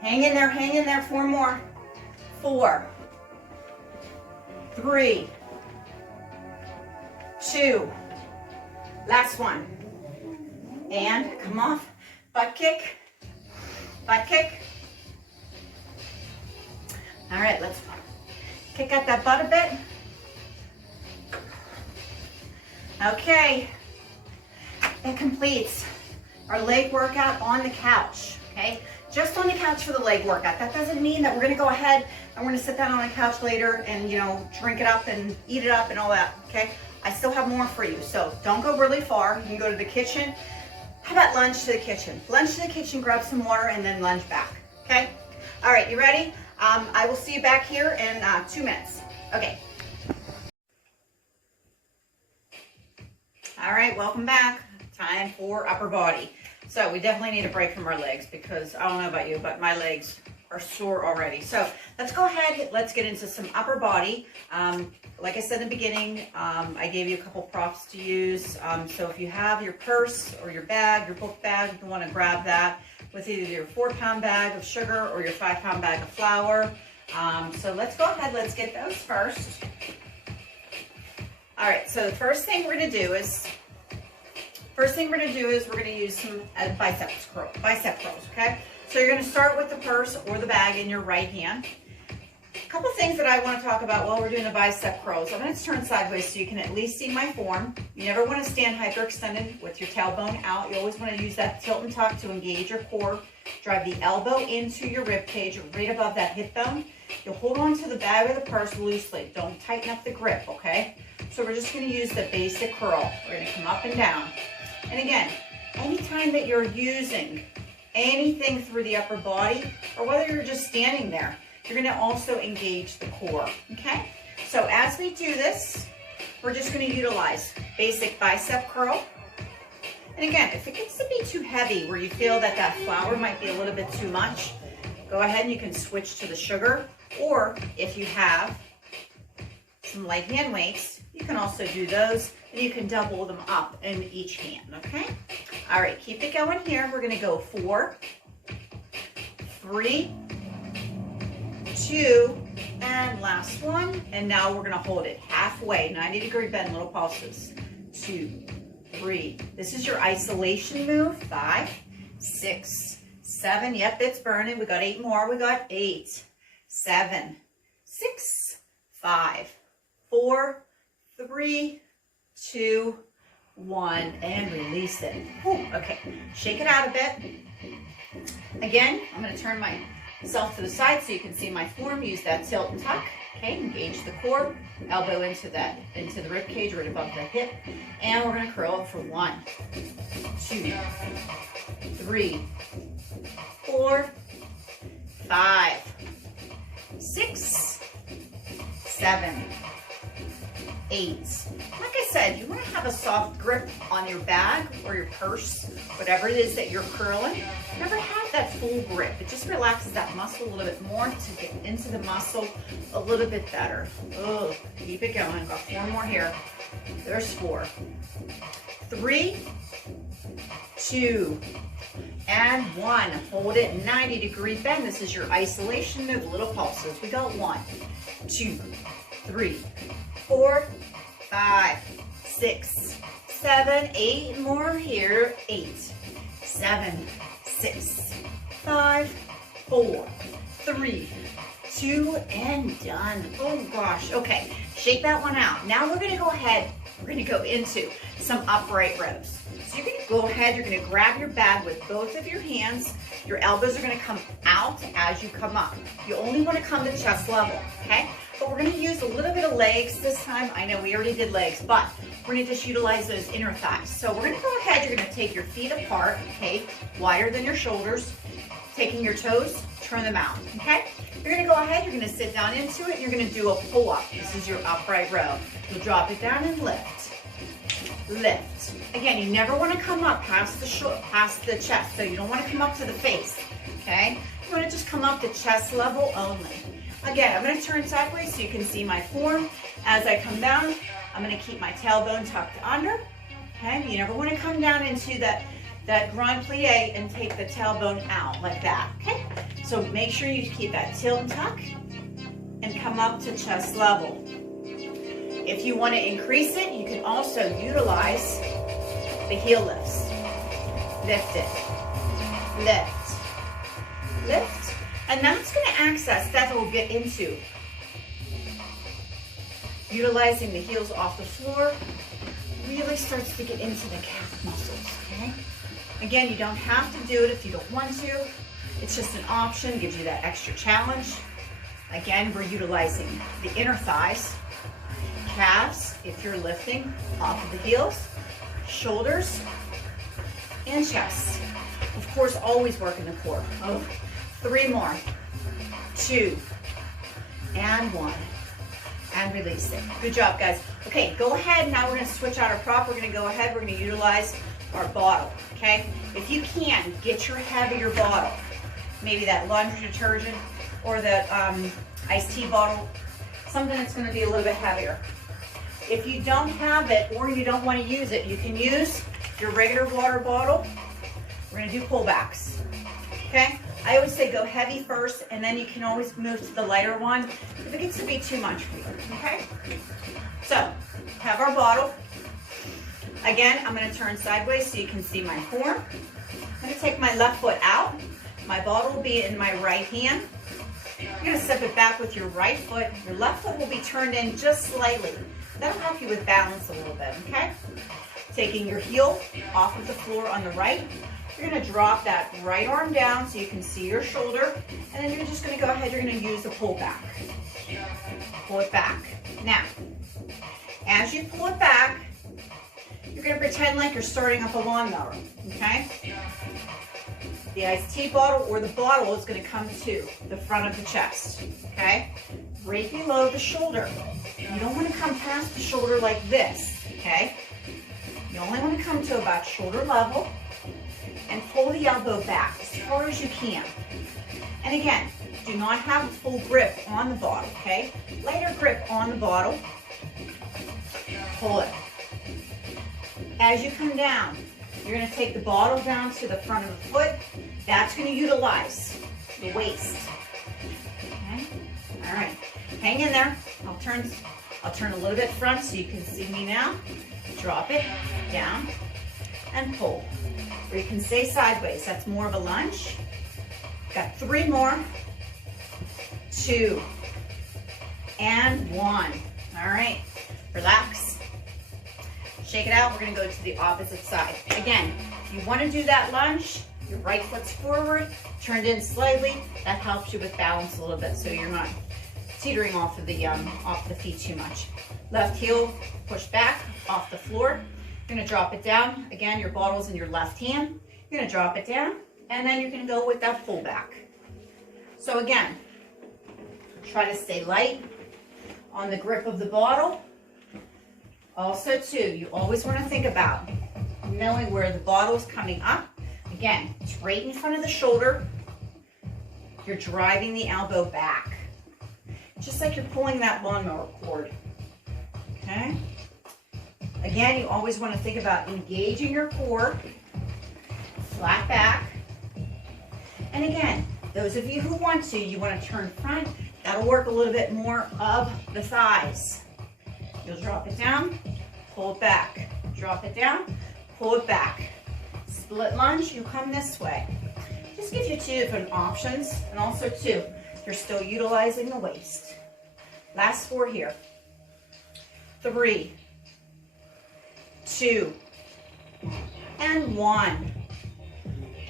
Hang in there. 4 more. 4, 3, 2, last one. And come off. Butt kick. Butt kick. All right, let's kick out that butt a bit. Okay, that completes our leg workout on the couch, okay? Just on the couch for the leg workout. That doesn't mean that we're gonna go ahead and we're gonna sit down on the couch later and, you know, drink it up and eat it up and all that, okay? I still have more for you, so don't go really far. You can go to the kitchen. How about lunge to the kitchen? Lunge to the kitchen, grab some water, and then lunge back, okay? All right, you ready? I will see you back here in 2 minutes. Okay. All right, welcome back. Time for upper body. So we definitely need a break from our legs because I don't know about you, but my legs are sore already. So let's go ahead, let's get into some upper body. Like I said in the beginning, I gave you a couple props to use. So if you have your purse or your bag, your book bag, you want to grab that with either your 4-pound bag of sugar or your 5-pound bag of flour. So let's go ahead, let's get those first. All right, so the first thing we're gonna do is we're gonna use some bicep curls, okay? So you're gonna start with the purse or the bag in your right hand. A couple things that I wanna talk about while we're doing the bicep curls. I'm gonna turn sideways so you can at least see my form. You never wanna stand hyperextended with your tailbone out. You always wanna use that tilt and tuck to engage your core. Drive the elbow into your rib cage, right above that hip bone. You'll hold on to the bag or the purse loosely. Don't tighten up the grip, okay? So we're just gonna use the basic curl. We're gonna come up and down. And again, anytime that you're using anything through the upper body, or whether you're just standing there, you're gonna also engage the core, okay? So as we do this, we're just gonna utilize basic bicep curl. And again, if it gets to be too heavy, where you feel that that flour might be a little bit too much, go ahead and you can switch to the sugar, or if you have some light hand weights, you can also do those, and you can double them up in each hand, okay? All right, keep it going here. We're gonna go 4, 3, 2, and last one. And now we're gonna hold it halfway, 90-degree bend, little pulses. 2, 2, 3. This is your isolation move. 5, 6, 7. Yep, it's burning. We got 8 more. We got 8, 7, 6, 5, 4, 3, 2, 1, and release it. Whew, okay, shake it out a bit. Again, I'm going to turn myself to the side so you can see my form. Use that tilt and tuck. Okay, engage the core, elbow into the rib cage right above the hip, and we're going to curl it for 1, 2, 3, 4, 5, 6, 7, 8. Like I said, you want to have a soft grip on your bag or your purse, whatever it is that you're curling. Never have that full grip. It just relaxes that muscle a little bit more to get into the muscle a little bit better. Oh, keep it going. Got 4 more here. There's 4, 3, 2, and 1. Hold it, 90-degree bend. This is your isolation move, little pulses. We got 1, 2, 3, 4, 5, 6, 7, 8 more here. 8, 7, 6, 5, 4, 3, 2, and done. Oh gosh. Okay, shake that one out. Now we're going to go ahead. We're going to go into some upright rows. So you're going to go ahead. You're going to grab your bag with both of your hands. Your elbows are going to come out as you come up. You only want to come to chest level. Okay. But we're going to use a little bit of legs this time. I know we already did legs, but we're going to just utilize those inner thighs. So we're going to go ahead. You're going to take your feet apart, okay, wider than your shoulders. Taking your toes, turn them out, okay? You're going to go ahead. You're going to sit down into it. And you're going to do a pull-up. This is your upright row. You'll drop it down and lift. Lift. Again, you never want to come up past the chest. So you don't want to come up to the face, okay? You want to just come up to chest level only. Again, I'm going to turn sideways so you can see my form. As I come down, I'm going to keep my tailbone tucked under. Okay, you never want to come down into that grand plie and take the tailbone out like that. Okay, so make sure you keep that tilt and tuck and come up to chest level. If you want to increase it, you can also utilize the heel lifts. Lift it, lift, lift. And that's going to access, that's what we'll get into. Utilizing the heels off the floor really starts to get into the calf muscles, okay? Again, you don't have to do it if you don't want to. It's just an option, gives you that extra challenge. Again, we're utilizing the inner thighs, calves, if you're lifting off of the heels, shoulders, and chest. Of course, always working the core. Oh. 3 more, 2, and 1, and release it. Good job, guys. Okay, go ahead. Now we're going to switch out our prop. We're going to go ahead. We're going to utilize our bottle, okay? If you can, get your heavier bottle, maybe that laundry detergent or that iced tea bottle, something that's going to be a little bit heavier. If you don't have it or you don't want to use it, you can use your regular water bottle. We're going to do pullbacks, okay? I always say go heavy first, and then you can always move to the lighter one if it gets to be too much for you, okay? So, have our bottle. Again, I'm going to turn sideways so you can see my form. I'm going to take my left foot out. My bottle will be in my right hand. You're going to step it back with your right foot. Your left foot will be turned in just slightly. That'll help you with balance a little bit, okay? Taking your heel off of the floor on the right. You're going to drop that right arm down so you can see your shoulder, and then you're just going to go ahead, you're going to use the pull back. Pull it back. Now, as you pull it back, you're going to pretend like you're starting up a lawnmower, okay? The iced tea bottle or the bottle is going to come to the front of the chest, okay? Right below the shoulder. You don't want to come past the shoulder like this, okay? You only want to come to about shoulder level. And pull the elbow back as far as you can. And again, do not have a full grip on the bottle, okay? Lighter grip on the bottle. Pull it. As you come down, you're going to take the bottle down to the front of the foot. That's going to utilize the waist. Okay? All right. Hang in there. I'll turn a little bit front so you can see me now. drop it down and pull. Or you can stay sideways. That's more of a lunge. Got 3 more. 2 and 1. All right, relax. Shake it out. We're gonna go to the opposite side. Again, if you wanna do that lunge, your right foot's forward, turned in slightly. That helps you with balance a little bit so you're not teetering off of the feet too much. Left heel, push back off the floor. You're gonna drop it down. Again, your bottle's in your left hand. You're gonna drop it down, and then you're gonna go with that pull back. So again, try to stay light on the grip of the bottle. Also too, you always wanna think about knowing where the bottle's coming up. Again, it's right in front of the shoulder. You're driving the elbow back. Just like you're pulling that lawnmower cord, okay? Again, you always want to think about engaging your core, flat back. And again, those of you who want to, you want to turn front, that'll work a little bit more of the thighs. You'll drop it down, pull it back. Drop it down, pull it back. Split lunge, you come this way. Just gives you 2 different options, and also too, you're still utilizing the waist. Last 4 here. 3, 2, and 1.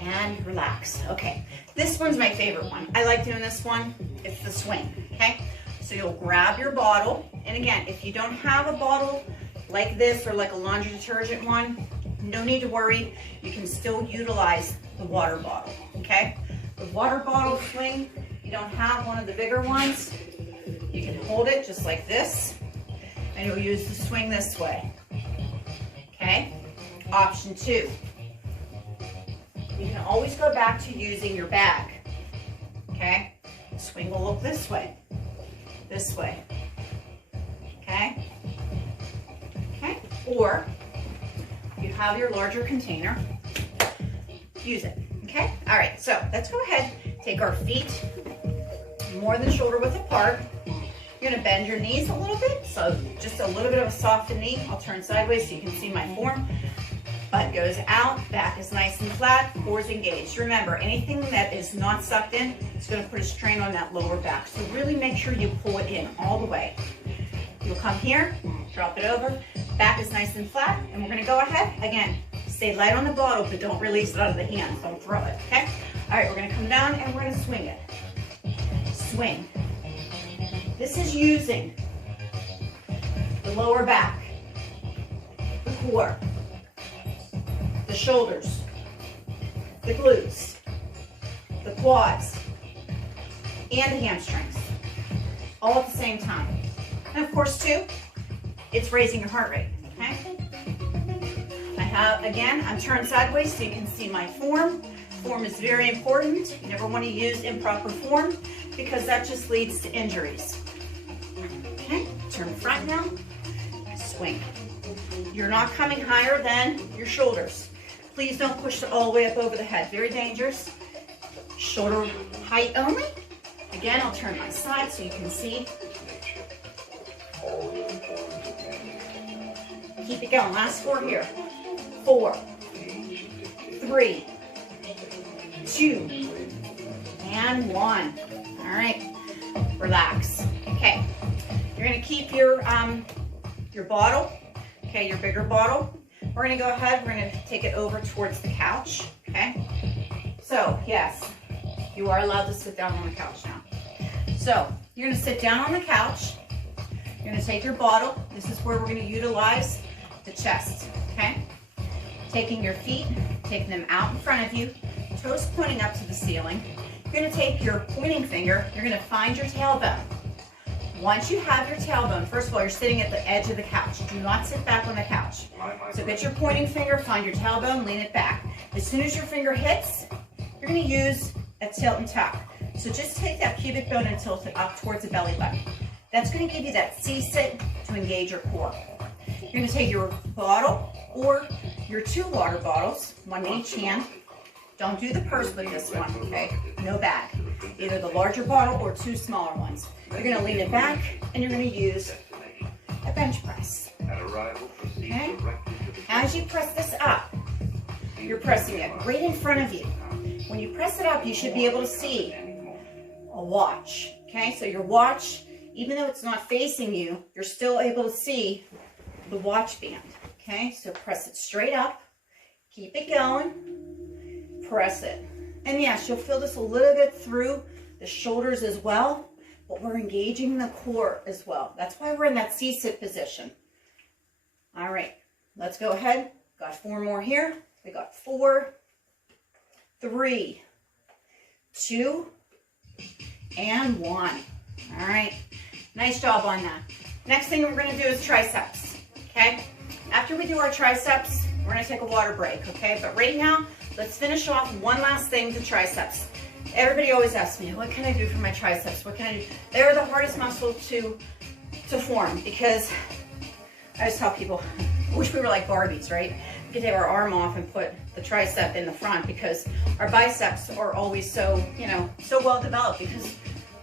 And relax. Okay, this one's my favorite one. I like doing this one. It's the swing, okay? So you'll grab your bottle, and again, if you don't have a bottle like this or like a laundry detergent one, no need to worry. You can still utilize the water bottle, okay? The water bottle swing, you don't have one of the bigger ones, you can hold it just like this, and you'll use the swing this way, okay? Option 2, you can always go back to using your bag, okay? The swing will look this way, okay? Okay, or you have your larger container, use it, okay? All right, so let's go ahead, take our feet more than shoulder width apart. You're gonna bend your knees a little bit, so just a little bit of a softened knee. I'll turn sideways so you can see my form. Butt goes out, back is nice and flat, core is engaged. Remember, anything that is not sucked in, it's gonna put a strain on that lower back. So really make sure you pull it in all the way. You'll come here, drop it over, back is nice and flat, and we're gonna go ahead, again, stay light on the bottle, but don't release it out of the hands, don't throw it, okay? All right, we're gonna come down and we're gonna swing it. Swing. This is using the lower back, the core, the shoulders, the glutes, the quads, and the hamstrings, all at the same time. And of course, too, it's raising your heart rate, okay? Again, I'm turned sideways so you can see my form. Form is very important. You never want to use improper form because that just leads to injuries. Okay, turn front now, swing. You're not coming higher than your shoulders. Please don't push it all the way up over the head. Very dangerous. Shoulder height only. Again, I'll turn my side so you can see. Keep it going. Last 4 here. 4, 3, 2, and 1. All right, relax. Okay, you're gonna keep your bottle, okay, your bigger bottle. We're gonna go ahead, we're gonna take it over towards the couch, okay? So, yes, you are allowed to sit down on the couch now. So, you're gonna sit down on the couch. You're gonna take your bottle. This is where we're gonna utilize the chest, okay? Taking your feet, taking them out in front of you, toes pointing up to the ceiling. You're gonna take your pointing finger, you're gonna find your tailbone. Once you have your tailbone, first of all, you're sitting at the edge of the couch. Do not sit back on the couch. So get your pointing finger, find your tailbone, lean it back. As soon as your finger hits, you're gonna use a tilt and tuck. So just take that pubic bone and tilt it up towards the belly button. That's gonna give you that C-sit to engage your core. You're gonna take your bottle or your 2 water bottles, one in each hand. Don't do the purse with this one, okay? No bag. Either the larger bottle or 2 smaller ones. You're gonna lean it back and you're gonna use a bench press. Okay? As you press this up, you're pressing it right in front of you. When you press it up, you should be able to see a watch. Okay? So your watch, even though it's not facing you, you're still able to see the watch band. Okay? So press it straight up. Keep it going. Press it. And yes, you'll feel this a little bit through the shoulders as well, but we're engaging the core as well. That's why we're in that C-sit position. All right, let's go ahead. Got 4 more here. We got 4, 3, 2, and 1. All right, nice job on that. Next thing we're gonna do is triceps, okay? After we do our triceps, we're gonna take a water break, okay? But right now, let's finish off one last thing, the triceps. Everybody always asks me, what can I do for my triceps? What can I do? They're the hardest muscle to form, because I just tell people, I wish we were like Barbies, right? We could take our arm off and put the tricep in the front, because our biceps are always so, so well developed, because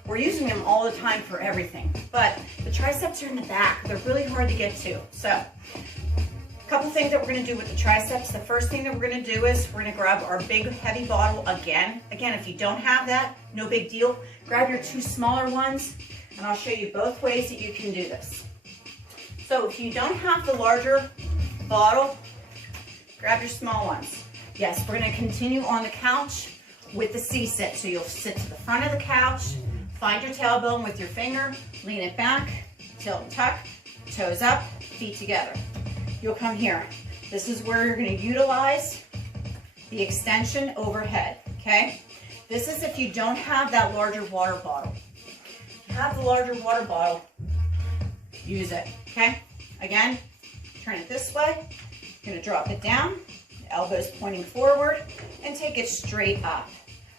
we're using them all the time for everything. But the triceps are in the back. They're really hard to get to. So a couple things that we're going to do with the triceps. The first thing that we're going to do is we're going to grab our big heavy bottle again. Again, if you don't have that, no big deal. Grab your 2 smaller ones, and I'll show you both ways that you can do this. So if you don't have the larger bottle, grab your small ones. Yes, we're going to continue on the couch with the C-sit. So you'll sit to the front of the couch, find your tailbone with your finger, lean it back, tilt and tuck, toes up, feet together. You'll come here. This is where you're going to utilize the extension overhead, okay? This is if you don't have that larger water bottle. If you have the larger water bottle, use it, okay? Again, turn it this way. You're going to drop it down, the elbows pointing forward, and take it straight up.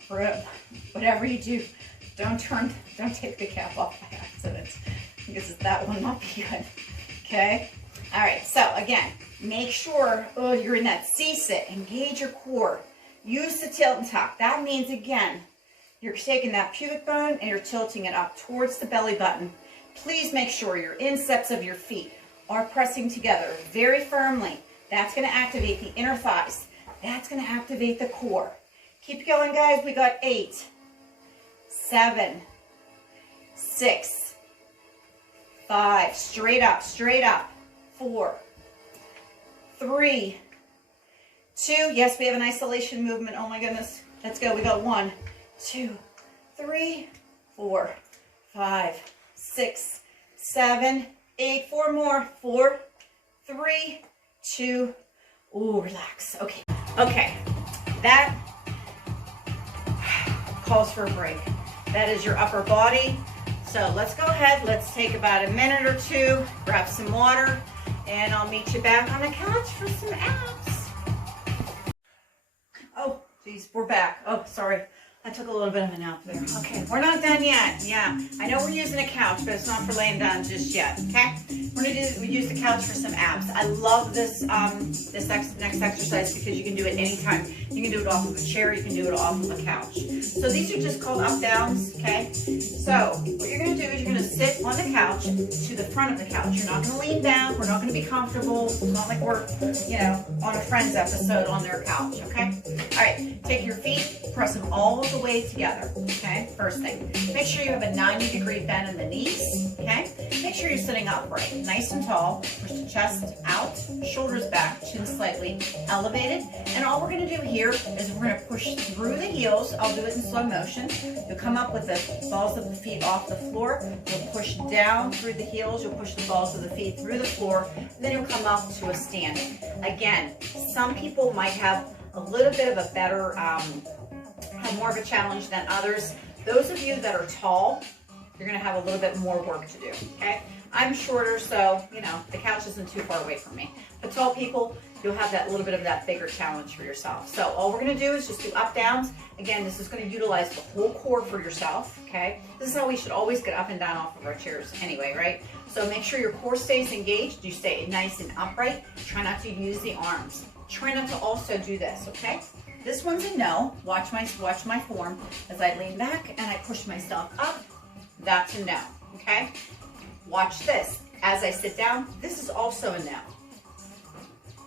Whatever you do, don't take the cap off by accident, because that will not be good, okay? All right, so again, make sure you're in that C-sit. Engage your core. Use the tilt and tuck. That means, again, you're taking that pubic bone and you're tilting it up towards the belly button. Please make sure your insteps of your feet are pressing together very firmly. That's going to activate the inner thighs. That's going to activate the core. Keep going, guys. We got 8, 7, 6, 5. Straight up, straight up. 4, 3, 2. Yes, we have an isolation movement. Oh my goodness. Let's go. We got 1, 2, 3, 4, 5, 6, 7, 8. 4 more. 4, 3, 2. Ooh, relax. Okay. Okay. That calls for a break. That is your upper body. So let's go ahead. Let's take about a minute or 2, grab some water, and I'll meet you back on the couch for some abs. Oh, geez, we're back. Oh, sorry. I took a little bit of a nap there. Okay, we're not done yet. Yeah, I know we're using a couch, but it's not for laying down just yet, okay? We use the couch for some abs. I love this next exercise because you can do it anytime. You can do it off of a chair, you can do it off of a couch. So these are just called up downs, okay? So what you're gonna do is you're gonna sit on the couch to the front of the couch. You're not gonna lean back, we're not gonna be comfortable. It's not like we're, on a Friends episode on their couch, okay? All right, take your feet, press them all the way together, okay? First thing, make sure you have a 90-degree bend in the knees, okay? Make sure you're sitting upright, nice and tall. Push the chest out, shoulders back, chin slightly elevated. And all we're gonna do here is we're gonna push through the heels. I'll do it in slow motion. You'll come up with the balls of the feet off the floor. You'll push down through the heels. You'll push the balls of the feet through the floor. And then you'll come up to a standing. Again, some people might have a little bit of a better, have more of a challenge than others. Those of you that are tall, you're gonna have a little bit more work to do, okay? I'm shorter, so, the couch isn't too far away from me. But tall people, you'll have that little bit of that bigger challenge for yourself. So all we're gonna do is just do up downs. Again, this is gonna utilize the whole core for yourself, okay? This is how we should always get up and down off of our chairs anyway, right? So make sure your core stays engaged. You stay nice and upright. Try not to use the arms. Try not to also do this, okay? This one's a no. Watch my form as I lean back and I push myself up. That's a no, okay? Watch this. as I sit down, this is also a no.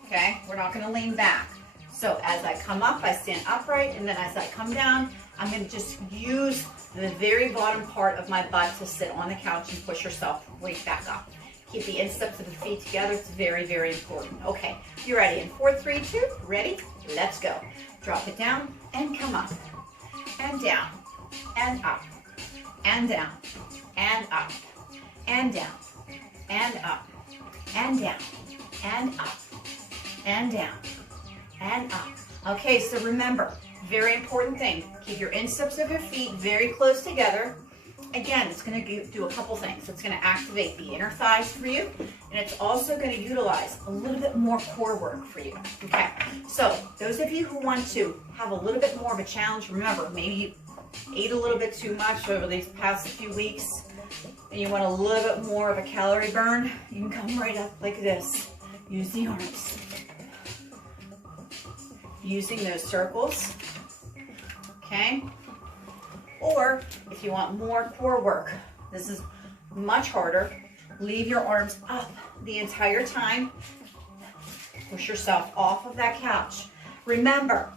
Okay, we're not gonna lean back. So as I come up, I stand upright, and then as I come down, I'm gonna just use the very bottom part of my butt to sit on the couch and push yourself right back up. Keep the insteps of the feet together. It's very, very important. Okay, you ready? In 4, 3, 2, ready? Let's go. Drop it down and come up and down and up and down and up and down and up and down and up and down and up. Okay, so remember, very important thing, keep your insteps of your feet very close together. Again, it's going to do a couple things. It's going to activate the inner thighs for you, and it's also going to utilize a little bit more core work for you. Okay, so those of you who want to have a little bit more of a challenge, remember, maybe you ate a little bit too much over these past few weeks, and you want a little bit more of a calorie burn, you can come right up like this. Use the arms. Using those circles, okay? Or if you want more core work, this is much harder. Leave your arms up the entire time. Push yourself off of that couch. Remember,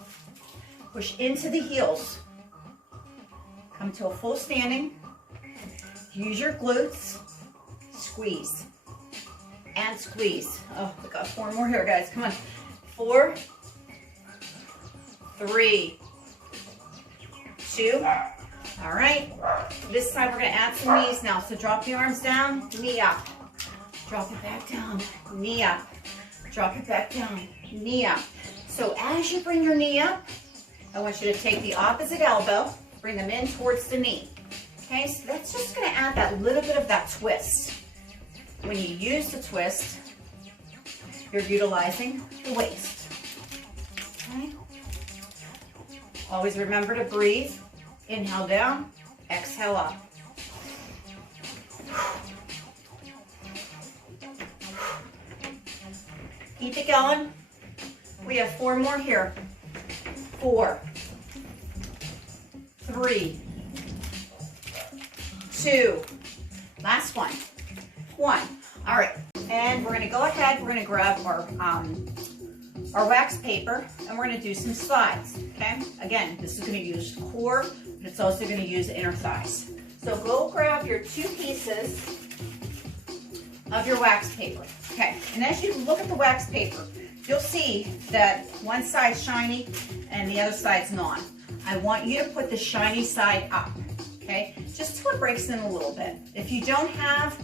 push into the heels. Come to a full standing. Use your glutes. Squeeze and squeeze. Oh, we got 4 more here, guys. Come on. 4, 3, 2. All right, this time we're gonna add some knees now. So drop the arms down, knee up. Drop it back down, knee up. Drop it back down, knee up. So as you bring your knee up, I want you to take the opposite elbow, bring them in towards the knee. Okay, so that's just gonna add that little bit of that twist. When you use the twist, you're utilizing the waist. Okay? Always remember to breathe. Inhale down, exhale up. Keep it going. We have 4 more here. 4, 3, 2, last one. 1. All right, and we're gonna go ahead, we're gonna grab our wax paper, and we're gonna do some slides, okay? Again, this is gonna use core, but it's also gonna use inner thighs. So go grab your 2 pieces of your wax paper, okay? And as you look at the wax paper, you'll see that one side's shiny and the other side's not. I want you to put the shiny side up, okay? Just so it breaks in a little bit. If you don't have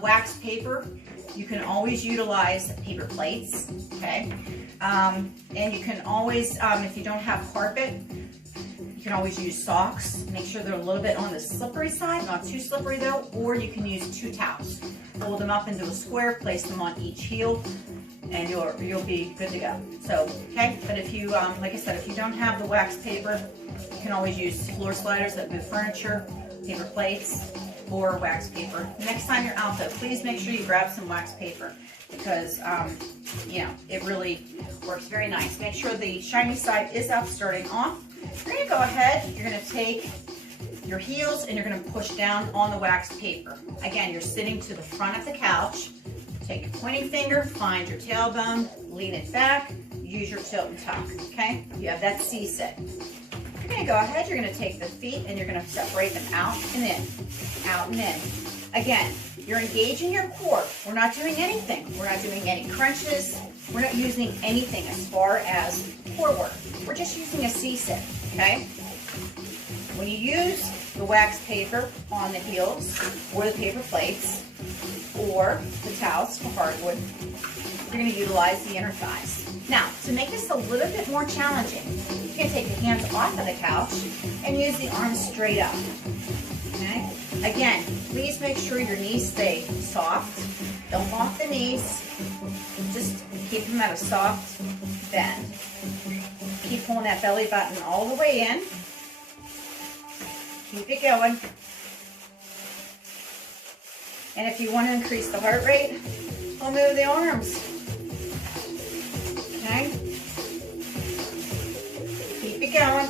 wax paper, you can always utilize paper plates, okay? And you can always, if you don't have carpet, you can always use socks. Make sure they're a little bit on the slippery side, not too slippery though, or you can use 2 towels. Fold them up into a square, place them on each heel, and you'll be good to go. So, okay, but if you, like I said, if you don't have the wax paper, you can always use floor sliders that move furniture, paper plates, or wax paper. Next time you're out though, please make sure you grab some wax paper because, you know, it really works very nice. Make sure the shiny side is up starting off. You're gonna go ahead, you're gonna take your heels and you're gonna push down on the wax paper. Again, you're sitting to the front of the couch. Take your pointing finger, find your tailbone, lean it back, use your tilt and tuck, okay? You have that C-sit. You're gonna go ahead, you're gonna take the feet and you're gonna separate them out and in, out and in. Again, you're engaging your core. We're not doing anything. We're not doing any crunches. We're not using anything as far as core work. We're just using a C-sit, okay? When you use the wax paper on the heels or the paper plates or the towels for hardwood, you're going to utilize the inner thighs. Now, to make this a little bit more challenging, you can take the hands off of the couch and use the arms straight up. Okay? Again, please make sure your knees stay soft. Don't lock the knees. Just keep them at a soft bend. Keep pulling that belly button all the way in. Keep it going. And if you want to increase the heart rate, we'll move the arms. Okay? Keep it going.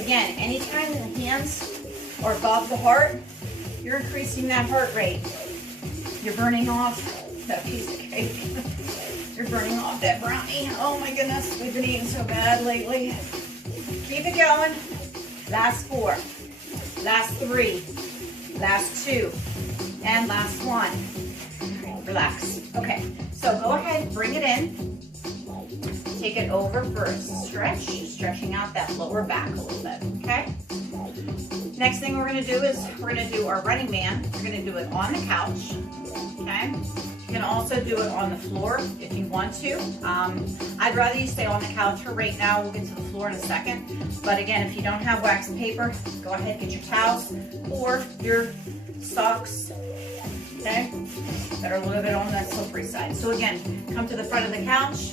Again, anytime the hands are above the heart, you're increasing that heart rate. You're burning off that piece of cake. You're burning off that brownie. Oh my goodness, we've been eating so bad lately. Keep it going. Last 4, last 3, last 2, and last 1. Relax. Okay, so go ahead, bring it in. Take it over for a stretch, stretching out that lower back a little bit, okay? Next thing we're gonna do is we're gonna do our running man. We're gonna do it on the couch, okay? You can also do it on the floor if you want to. I'd rather you stay on the couch for right now. We'll get to the floor in a second. But again, if you don't have wax paper, go ahead, get your towels or your socks, okay? That are a little bit on the slippery side. So again, come to the front of the couch,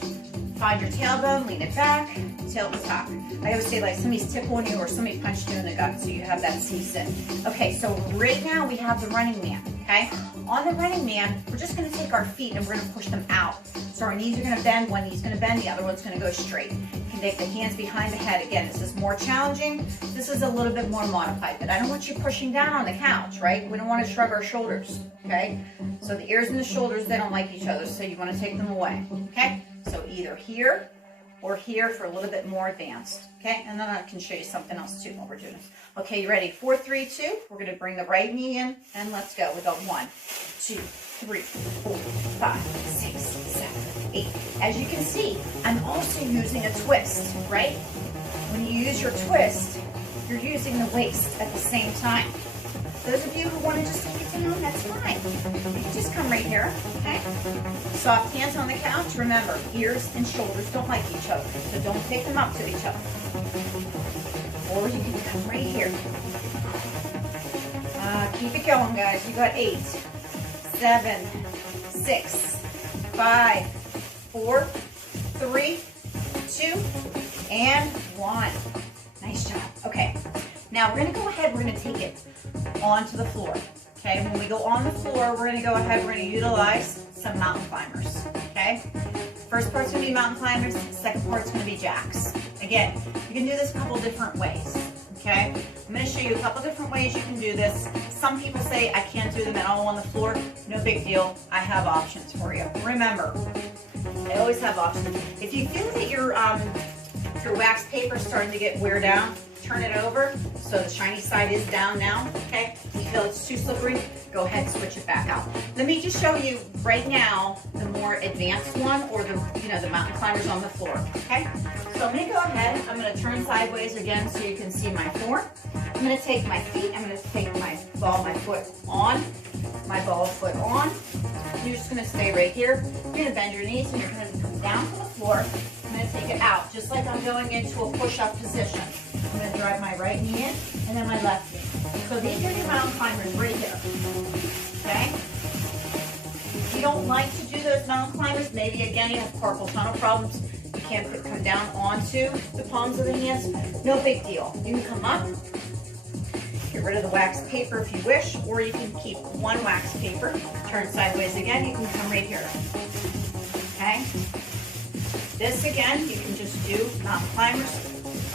find your tailbone, lean it back, tail to top. I always say like somebody's tickling you or somebody punched you in the gut, so you have that C-sit. Okay, so right now we have the running man, okay? On the running man, we're just gonna take our feet and we're gonna push them out. So our knees are gonna bend, one knee's gonna bend, the other one's gonna go straight. You can take the hands behind the head. Again, this is more challenging. This is a little bit more modified, but I don't want you pushing down on the couch, right? We don't wanna shrug our shoulders, okay? So the ears and the shoulders, they don't like each other, so you wanna take them away, okay? So either here or here for a little bit more advanced, okay? And then I can show you something else too while we're doing this. Okay, you ready? 4, 3, 2. We're gonna bring the right knee in and let's go. We go 1, 2, 3, 4, 5, 6, 7, 8. As you can see, I'm also using a twist, right? When you use your twist, you're using the waist at the same time. Those of you who want to just take it down, that's fine. You can just come right here, okay? Soft hands on the couch. Remember, ears and shoulders don't like each other, so don't take them up to each other. Or you can come right here. Keep it going, guys. You got 8, 7, 6, 5, 4, 3, 2, and 1. Nice job. Okay. Now we're going to go ahead, we're going to take it onto the floor. Okay, when we go on the floor, we're going to go ahead, we're going to utilize some mountain climbers. Okay, first part's going to be mountain climbers, second part's going to be jacks. Again, you can do this a couple different ways. Okay, I'm going to show you a couple different ways you can do this. Some people say I can't do them at all on the floor. No big deal. I have options for you. Remember, I always have options. If you feel that your wax paper is starting to get wear down, turn it over so the shiny side is down now, okay? If you feel it's too slippery, go ahead and switch it back out. Let me just show you right now the more advanced one, or the mountain climbers on the floor, okay? So I'm gonna go ahead, I'm gonna turn sideways again so you can see my floor. I'm gonna take my feet, I'm gonna take my foot on, You're just gonna stay right here. You're gonna bend your knees and you're gonna come down to the floor. I'm gonna take it out, just like I'm going into a push-up position. I'm going to drive my right knee in and then my left knee. So these are your mountain climbers right here. Okay? If you don't like to do those mountain climbers, maybe again you have carpal tunnel problems, you can't come down onto the palms of the hands, no big deal. You can come up, get rid of the wax paper if you wish, or you can keep one wax paper, turn sideways again, you can come right here. Okay? This again, you can just do mountain climbers,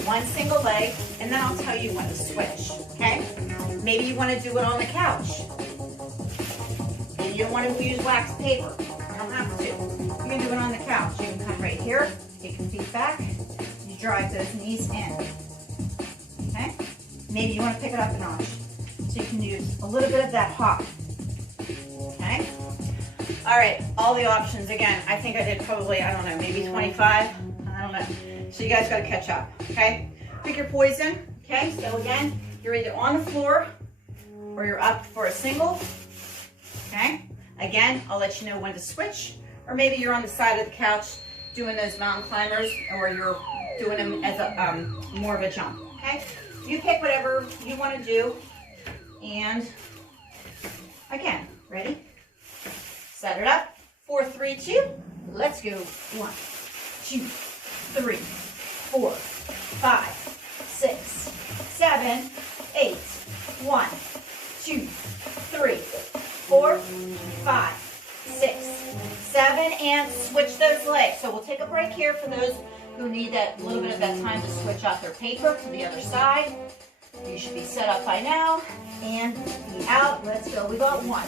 one single leg, and then I'll tell you when to switch, okay? Maybe you want to do it on the couch. Maybe you don't want to use wax paper. You don't have to. You can do it on the couch. You can come right here, take your feet back, you drive those knees in, okay? Maybe you want to pick it up a notch, so you can use a little bit of that hop, okay? All right, all the options. Again, I think I did probably, I don't know, maybe 25. I don't know. So you guys got to catch up, okay? Pick your poison, okay? So again, you're either on the floor or you're up for a single, okay? Again, I'll let you know when to switch, or maybe you're on the side of the couch doing those mountain climbers, or you're doing them as a more of a jump, okay? You pick whatever you want to do, and again, ready? Set it up. 4, 3, 2. Let's go. 1, 2, 3, 4, 5, 6, 7, 8. 1, 2, 3, 4, 5, 6, 7, and switch those legs. So we'll take a break here for those who need that little bit of that time to switch out their paper to the other side. You should be set up by now. And be out. Let's go. We got 1,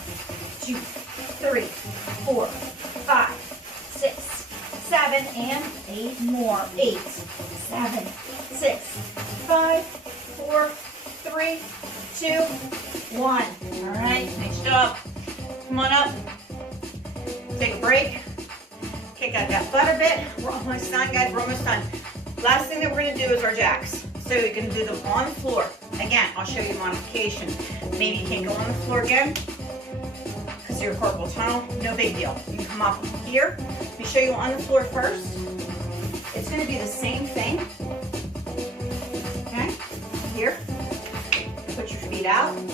2, 3, 4, 5, 6, 7, and 8 more. 8, 7, 6, 5, 4, 3, 2, 1. All right, nice job. Come on up. Take a break. Kick out that butt a bit. We're almost done, guys. We're almost done. Last thing that we're going to do is our jacks. So you're going to do them on the floor. Again, I'll show you modification. Maybe you can't go on the floor again because of your carpal tunnel. No big deal. You can come up here. Let me show you on the floor first. It's going to be the same thing. Okay? Here. Put your feet out. Then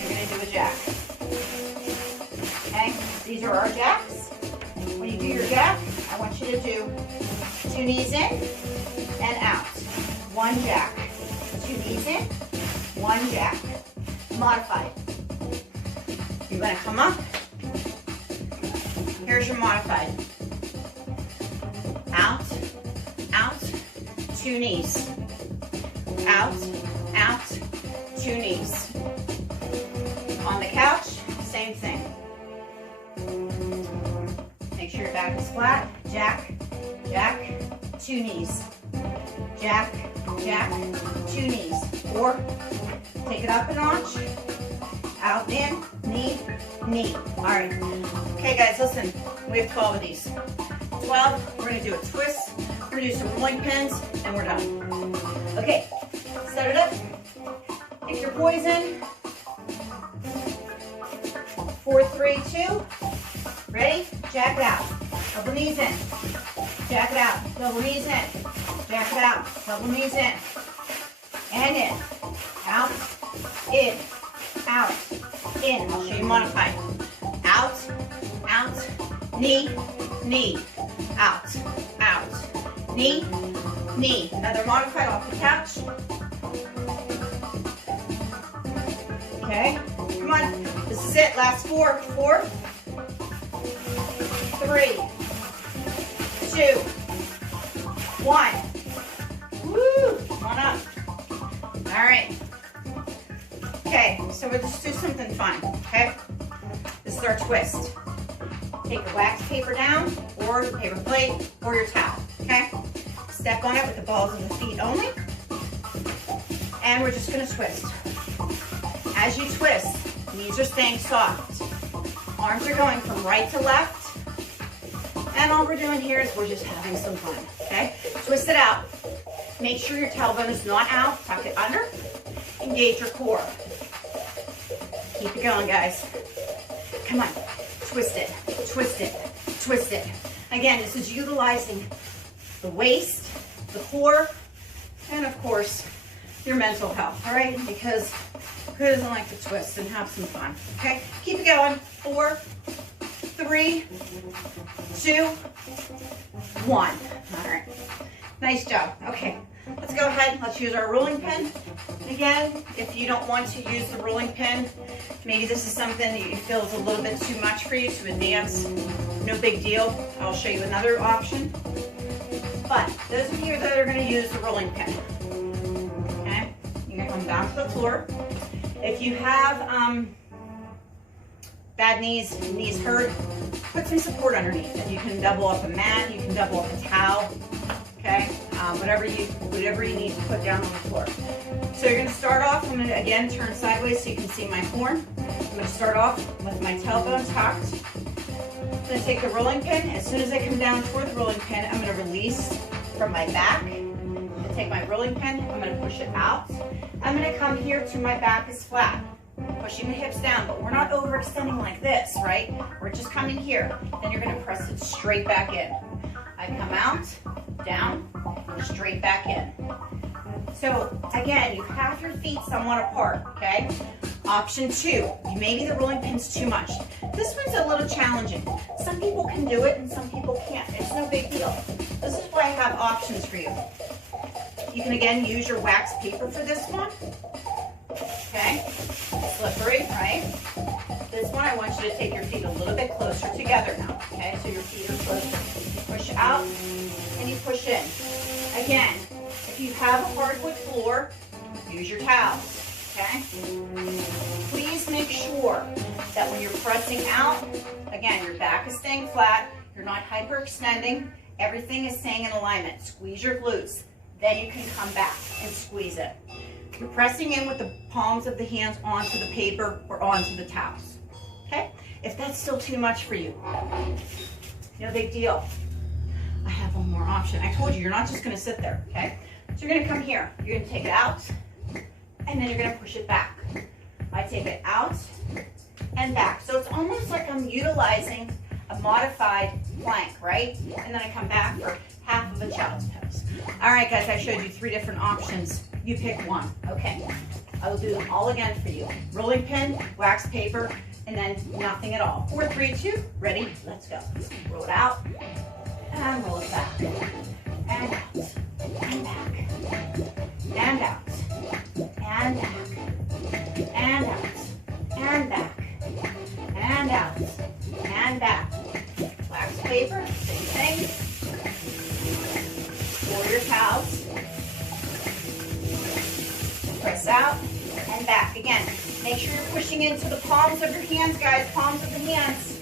you're going to do a jack. Okay? These are our jacks. When you do your jack, I want you to do 2 knees in and out. 1 jack. 2 knees in, 1 jack. Modified. You're going to come up. Here's your modified. Out, out, 2 knees. Out, out, 2 knees. On the couch, same thing. Make sure your back is flat. Jack, jack, 2 knees. Jack, jack, 2 knees. Or take it up a notch. Out, in, knee, knee. All right. Okay, guys, listen. We have 12 of these. 12, we're going to do a twist. We're going to do some rolling pins, and we're done. Okay, set it up. Pick your poison. 4, 3, 2. Ready? Jack it out. Double knees in. Jack it out. Double knees in. Jack it out. Double knees in. And in. Out. In. Out. In. I'll show you modified. Out. Out. Knee. Knee. Out. Out. Knee. Knee. Another modified off the couch. Okay. Come on. This is it. Last 4. 4. 3, 2, 1. Woo! Come on up. All right. Okay, so we'll just do something fun, okay? This is our twist. Take your wax paper down, or your paper plate, or your towel, okay? Step on it with the balls of the feet only. And we're just gonna twist. As you twist, knees are staying soft. Arms are going from right to left. And all we're doing here is we're just having some fun, okay? Twist it out. Make sure your tailbone is not out. Tuck it under. Engage your core. Keep it going, guys. Come on. Twist it, twist it, twist it. Again, this is utilizing the waist, the core, and of course, your mental health, all right? Because who doesn't like to twist and have some fun, okay? Keep it going. 4, 3, 2, 1. All right. Nice job. Okay. Let's go ahead. Let's use our rolling pin. Again, if you don't want to use the rolling pin, maybe this is something that you feel is a little bit too much for you to advance. No big deal. I'll show you another option. But those of you that are going to use the rolling pin, okay, you're going to come down to the floor. If you have bad knees, knees hurt, put some support underneath it. You can double up a mat, you can double up a towel, okay? Whatever you need to put down on the floor. So you're gonna start off, I'm gonna again turn sideways so you can see my form. I'm gonna start off with my tailbone tucked. I'm gonna take the rolling pin. As soon as I come down toward the rolling pin, I'm gonna release from my back. I'm gonna take my rolling pin, I'm gonna push it out. I'm gonna come here to my back is flat. Pushing the hips down, but we're not overextending like this, right? We're just coming here. Then you're gonna press it straight back in. I come out, down, straight back in. So again, you have your feet somewhat apart, okay? Option 2, maybe the rolling pin's too much. This one's a little challenging. Some people can do it and some people can't. It's no big deal. This is why I have options for you. You can again use your wax paper for this one. Okay, slippery, right? This one, I want you to take your feet a little bit closer together now, okay? So your feet are closer. Push out, and you push in. Again, if you have a hardwood floor, use your towels, okay? Please make sure that when you're pressing out, again, your back is staying flat, you're not hyperextending, everything is staying in alignment. Squeeze your glutes, then you can come back and squeeze it. You're pressing in with the palms of the hands onto the paper or onto the towels, okay? If that's still too much for you, no big deal. I have one more option. I told you, you're not just gonna sit there, okay? So you're gonna come here, you're gonna take it out, and then you're gonna push it back. I take it out and back. So it's almost like I'm utilizing a modified plank, right? And then I come back for half of a child's pose. All right, guys, I showed you 3 different options. You pick one, okay? I will do them all again for you. Rolling pin, wax paper, and then nothing at all. 4, 3, 2, ready, let's go. Roll it out, and roll it back, and out, and back, and out, and back, and out, and back, and out, and back. Wax paper, same thing. For your towels. Press out and back. Again, make sure you're pushing into the palms of your hands, guys. Palms of the hands.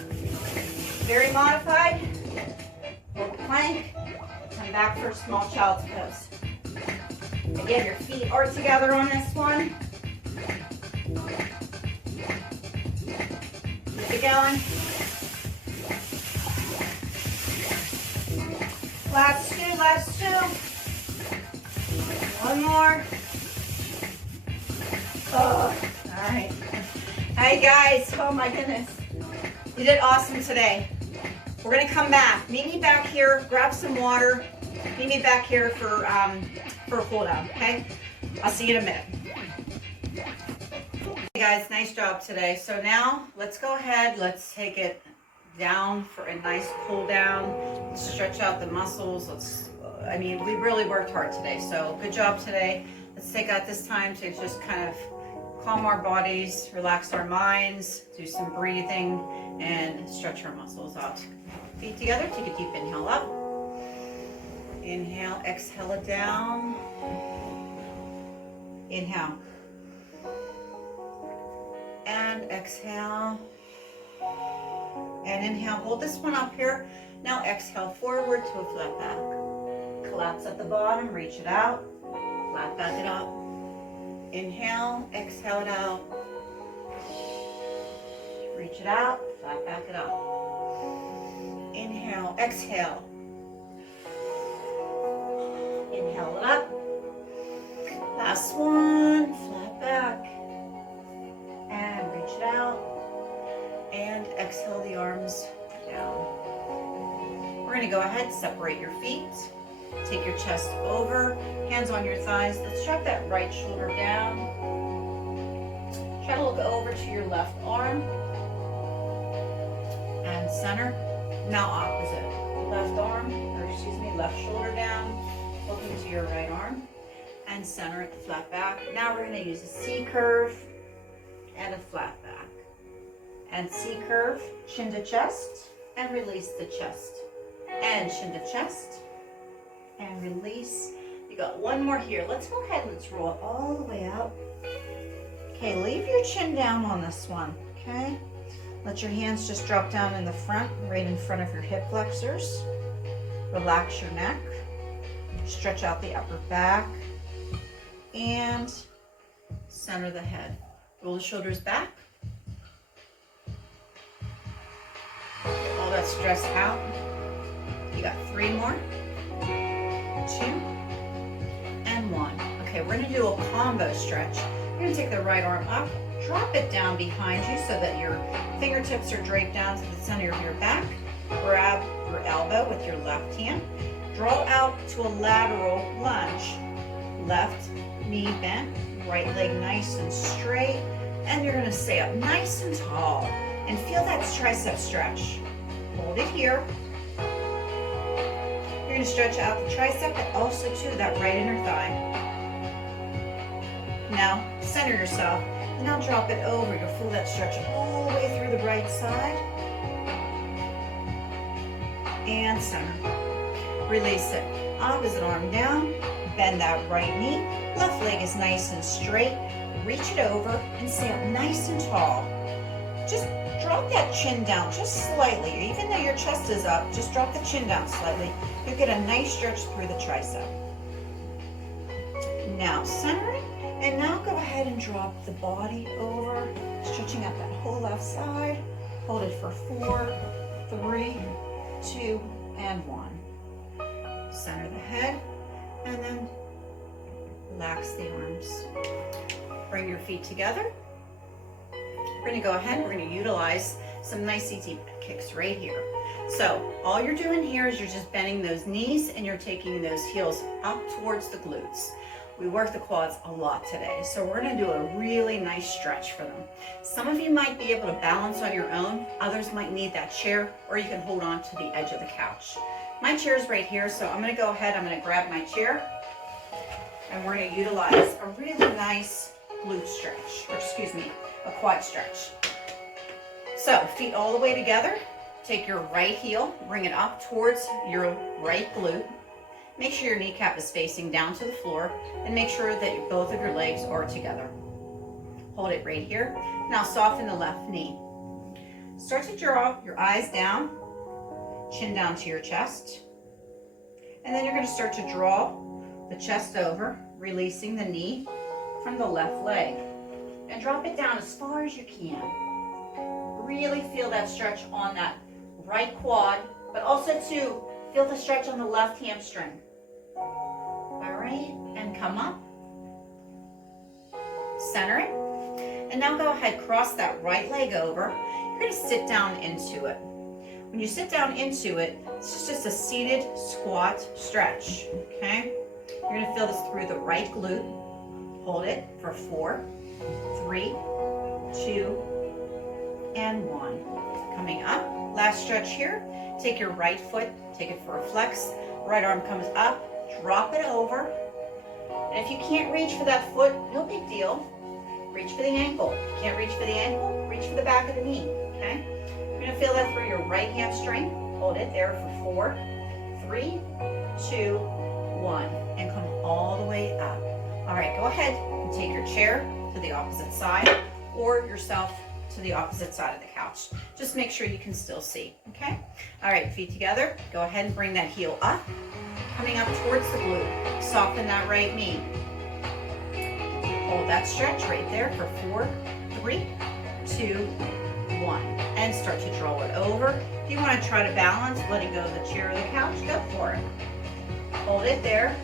Very modified. Hold the plank. Come back for a small child's pose. Again, your feet are together on this one. Keep it going. Last two. One more. Oh, all right. Hi guys, oh my goodness. You did awesome today. We're gonna come back. Meet me back here, grab some water. Meet me back here for a cool down, okay? I'll see you in a minute. Hey guys, nice job today. So now let's go ahead, let's take it down for a nice cool down. Let's stretch out the muscles. We really worked hard today, so good job today. Let's take out this time to just kind of calm our bodies, relax our minds, do some breathing, and stretch our muscles out. Feet together, take a deep inhale up. Inhale, exhale it down. Inhale. And exhale. And inhale, hold this one up here. Now exhale forward to a flat back. Collapse at the bottom, reach it out. Flat back it up. Inhale, exhale it out. Reach it out, flat back it up. Inhale, exhale. Inhale it up. Last one, flat back. And reach it out. And exhale the arms down. We're going to go ahead, separate your feet. Take your chest over, hands on your thighs. Let's drop that right shoulder down. Try to look over to your left arm. And center. Now opposite. Left shoulder down. Looking to your right arm. And center it, flat back. Now we're going to use a C curve and a flat back. And C curve, chin to chest, and release the chest. And chin to chest. And release. You got one more here. Let's go ahead and let's roll it all the way out. Okay, leave your chin down on this one, okay? Let your hands just drop down in the front, right in front of your hip flexors. Relax your neck. Stretch out the upper back. And center the head. Roll the shoulders back. All that stress out. You got 3 more. 2 and 1. Okay, we're going to do a combo stretch. You're going to take the right arm up, drop it down behind you so that your fingertips are draped down to the center of your back. Grab your elbow with your left hand. Draw out to a lateral lunge. Left knee bent, right leg nice and straight. And you're going to stay up nice and tall. And feel that tricep stretch. Hold it here. You're going to stretch out the tricep, but also too that right inner thigh. Now center yourself, and now drop it over. You'll feel that stretch all the way through the right side. And center. Release it. Opposite arm down. Bend that right knee. Left leg is nice and straight. Reach it over and stay up nice and tall. Just drop that chin down just slightly. Even though your chest is up, just drop the chin down slightly. You'll get a nice stretch through the tricep. Now center it, and now go ahead and drop the body over, stretching out that whole left side. Hold it for 4, 3, 2, and 1. Center the head, and then relax the arms. Bring your feet together. We're gonna go ahead, we're gonna utilize some nice easy kicks right here. So all you're doing here is you're just bending those knees and you're taking those heels up towards the glutes. We work the quads a lot today, so we're gonna do a really nice stretch for them. Some of you might be able to balance on your own, others might need that chair, or you can hold on to the edge of the couch. My chair is right here, so I'm gonna go ahead, I'm gonna grab my chair, and we're gonna utilize a really nice glute stretch, or excuse me, a quad stretch. So feet all the way together, take your right heel, bring it up towards your right glute. Make sure your kneecap is facing down to the floor, and make sure that both of your legs are together. Hold it right here. Now soften the left knee. Start to draw your eyes down, chin down to your chest. And then you're going to start to draw the chest over, releasing the knee from the left leg. And drop it down as far as you can. Really feel that stretch on that right quad, but also to feel the stretch on the left hamstring. All right, and come up. Center it. And now go ahead, cross that right leg over. You're gonna sit down into it. When you sit down into it, it's just a seated squat stretch, okay? You're gonna feel this through the right glute. Hold it for 4, 3, 2, and 1. Coming up, last stretch here. Take your right foot, take it for a flex. Right arm comes up, drop it over. And if you can't reach for that foot, no big deal. Reach for the ankle. If you can't reach for the ankle, reach for the back of the knee, okay? You're gonna feel that through your right hamstring. Hold it there for 4, 3, 2, 1. And come all the way up. All right, go ahead and take your chair to the opposite side, or yourself to the opposite side of the couch. Just make sure you can still see, okay? All right, feet together. Go ahead and bring that heel up, coming up towards the glute. Soften that right knee. Hold that stretch right there for 4, 3, 2, 1. And start to draw it over. If you want to try to balance, letting go of the chair or the couch, go for it. Hold it there.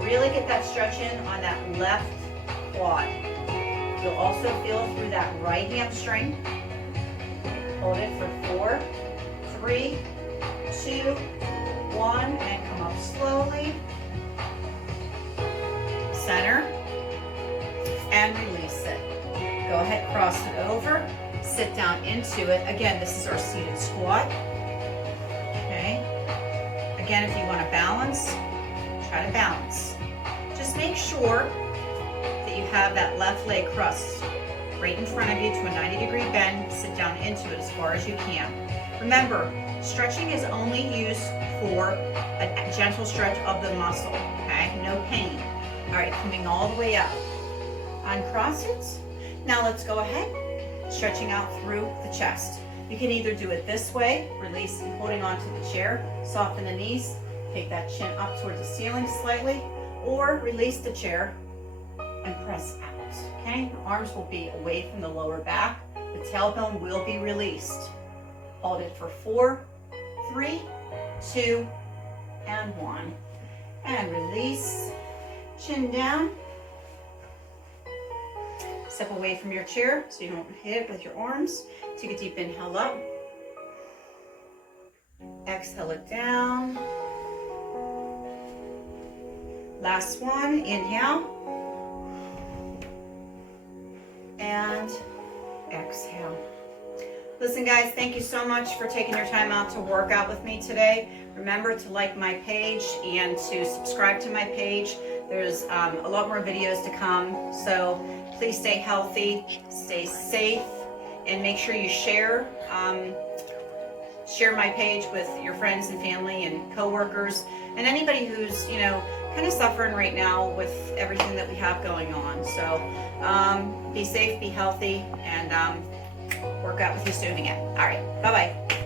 Really get that stretch in on that left quad. You'll also feel through that right hamstring. Hold it for 4, 3, 2, 1, and come up slowly. Center, and release it. Go ahead, cross it over, sit down into it. Again, this is our seated squat. Okay. Again, if you want to balance, try to balance. Just make sure that you have that left leg crossed right in front of you to a 90-degree bend. Sit down into it as far as you can. Remember, stretching is only used for a gentle stretch of the muscle, okay? No pain. All right, coming all the way up. Uncross it. Now let's go ahead, stretching out through the chest. You can either do it this way, release and holding onto the chair, soften the knees, take that chin up towards the ceiling slightly, or release the chair and press out, okay? Arms will be away from the lower back. The tailbone will be released. Hold it for 4, 3, 2, and 1. And release, chin down. Step away from your chair so you don't hit it with your arms. Take a deep inhale up. Exhale it down. Last one, inhale. And exhale. Listen guys, thank you so much for taking your time out to work out with me today. Remember to like my page and to subscribe to my page. There's a lot more videos to come. So please stay healthy, stay safe, and make sure you share share my page with your friends and family and coworkers and anybody who's, kind of suffering right now with everything that we have going on. So be safe, be healthy, and work out with you soon again. All right, bye-bye.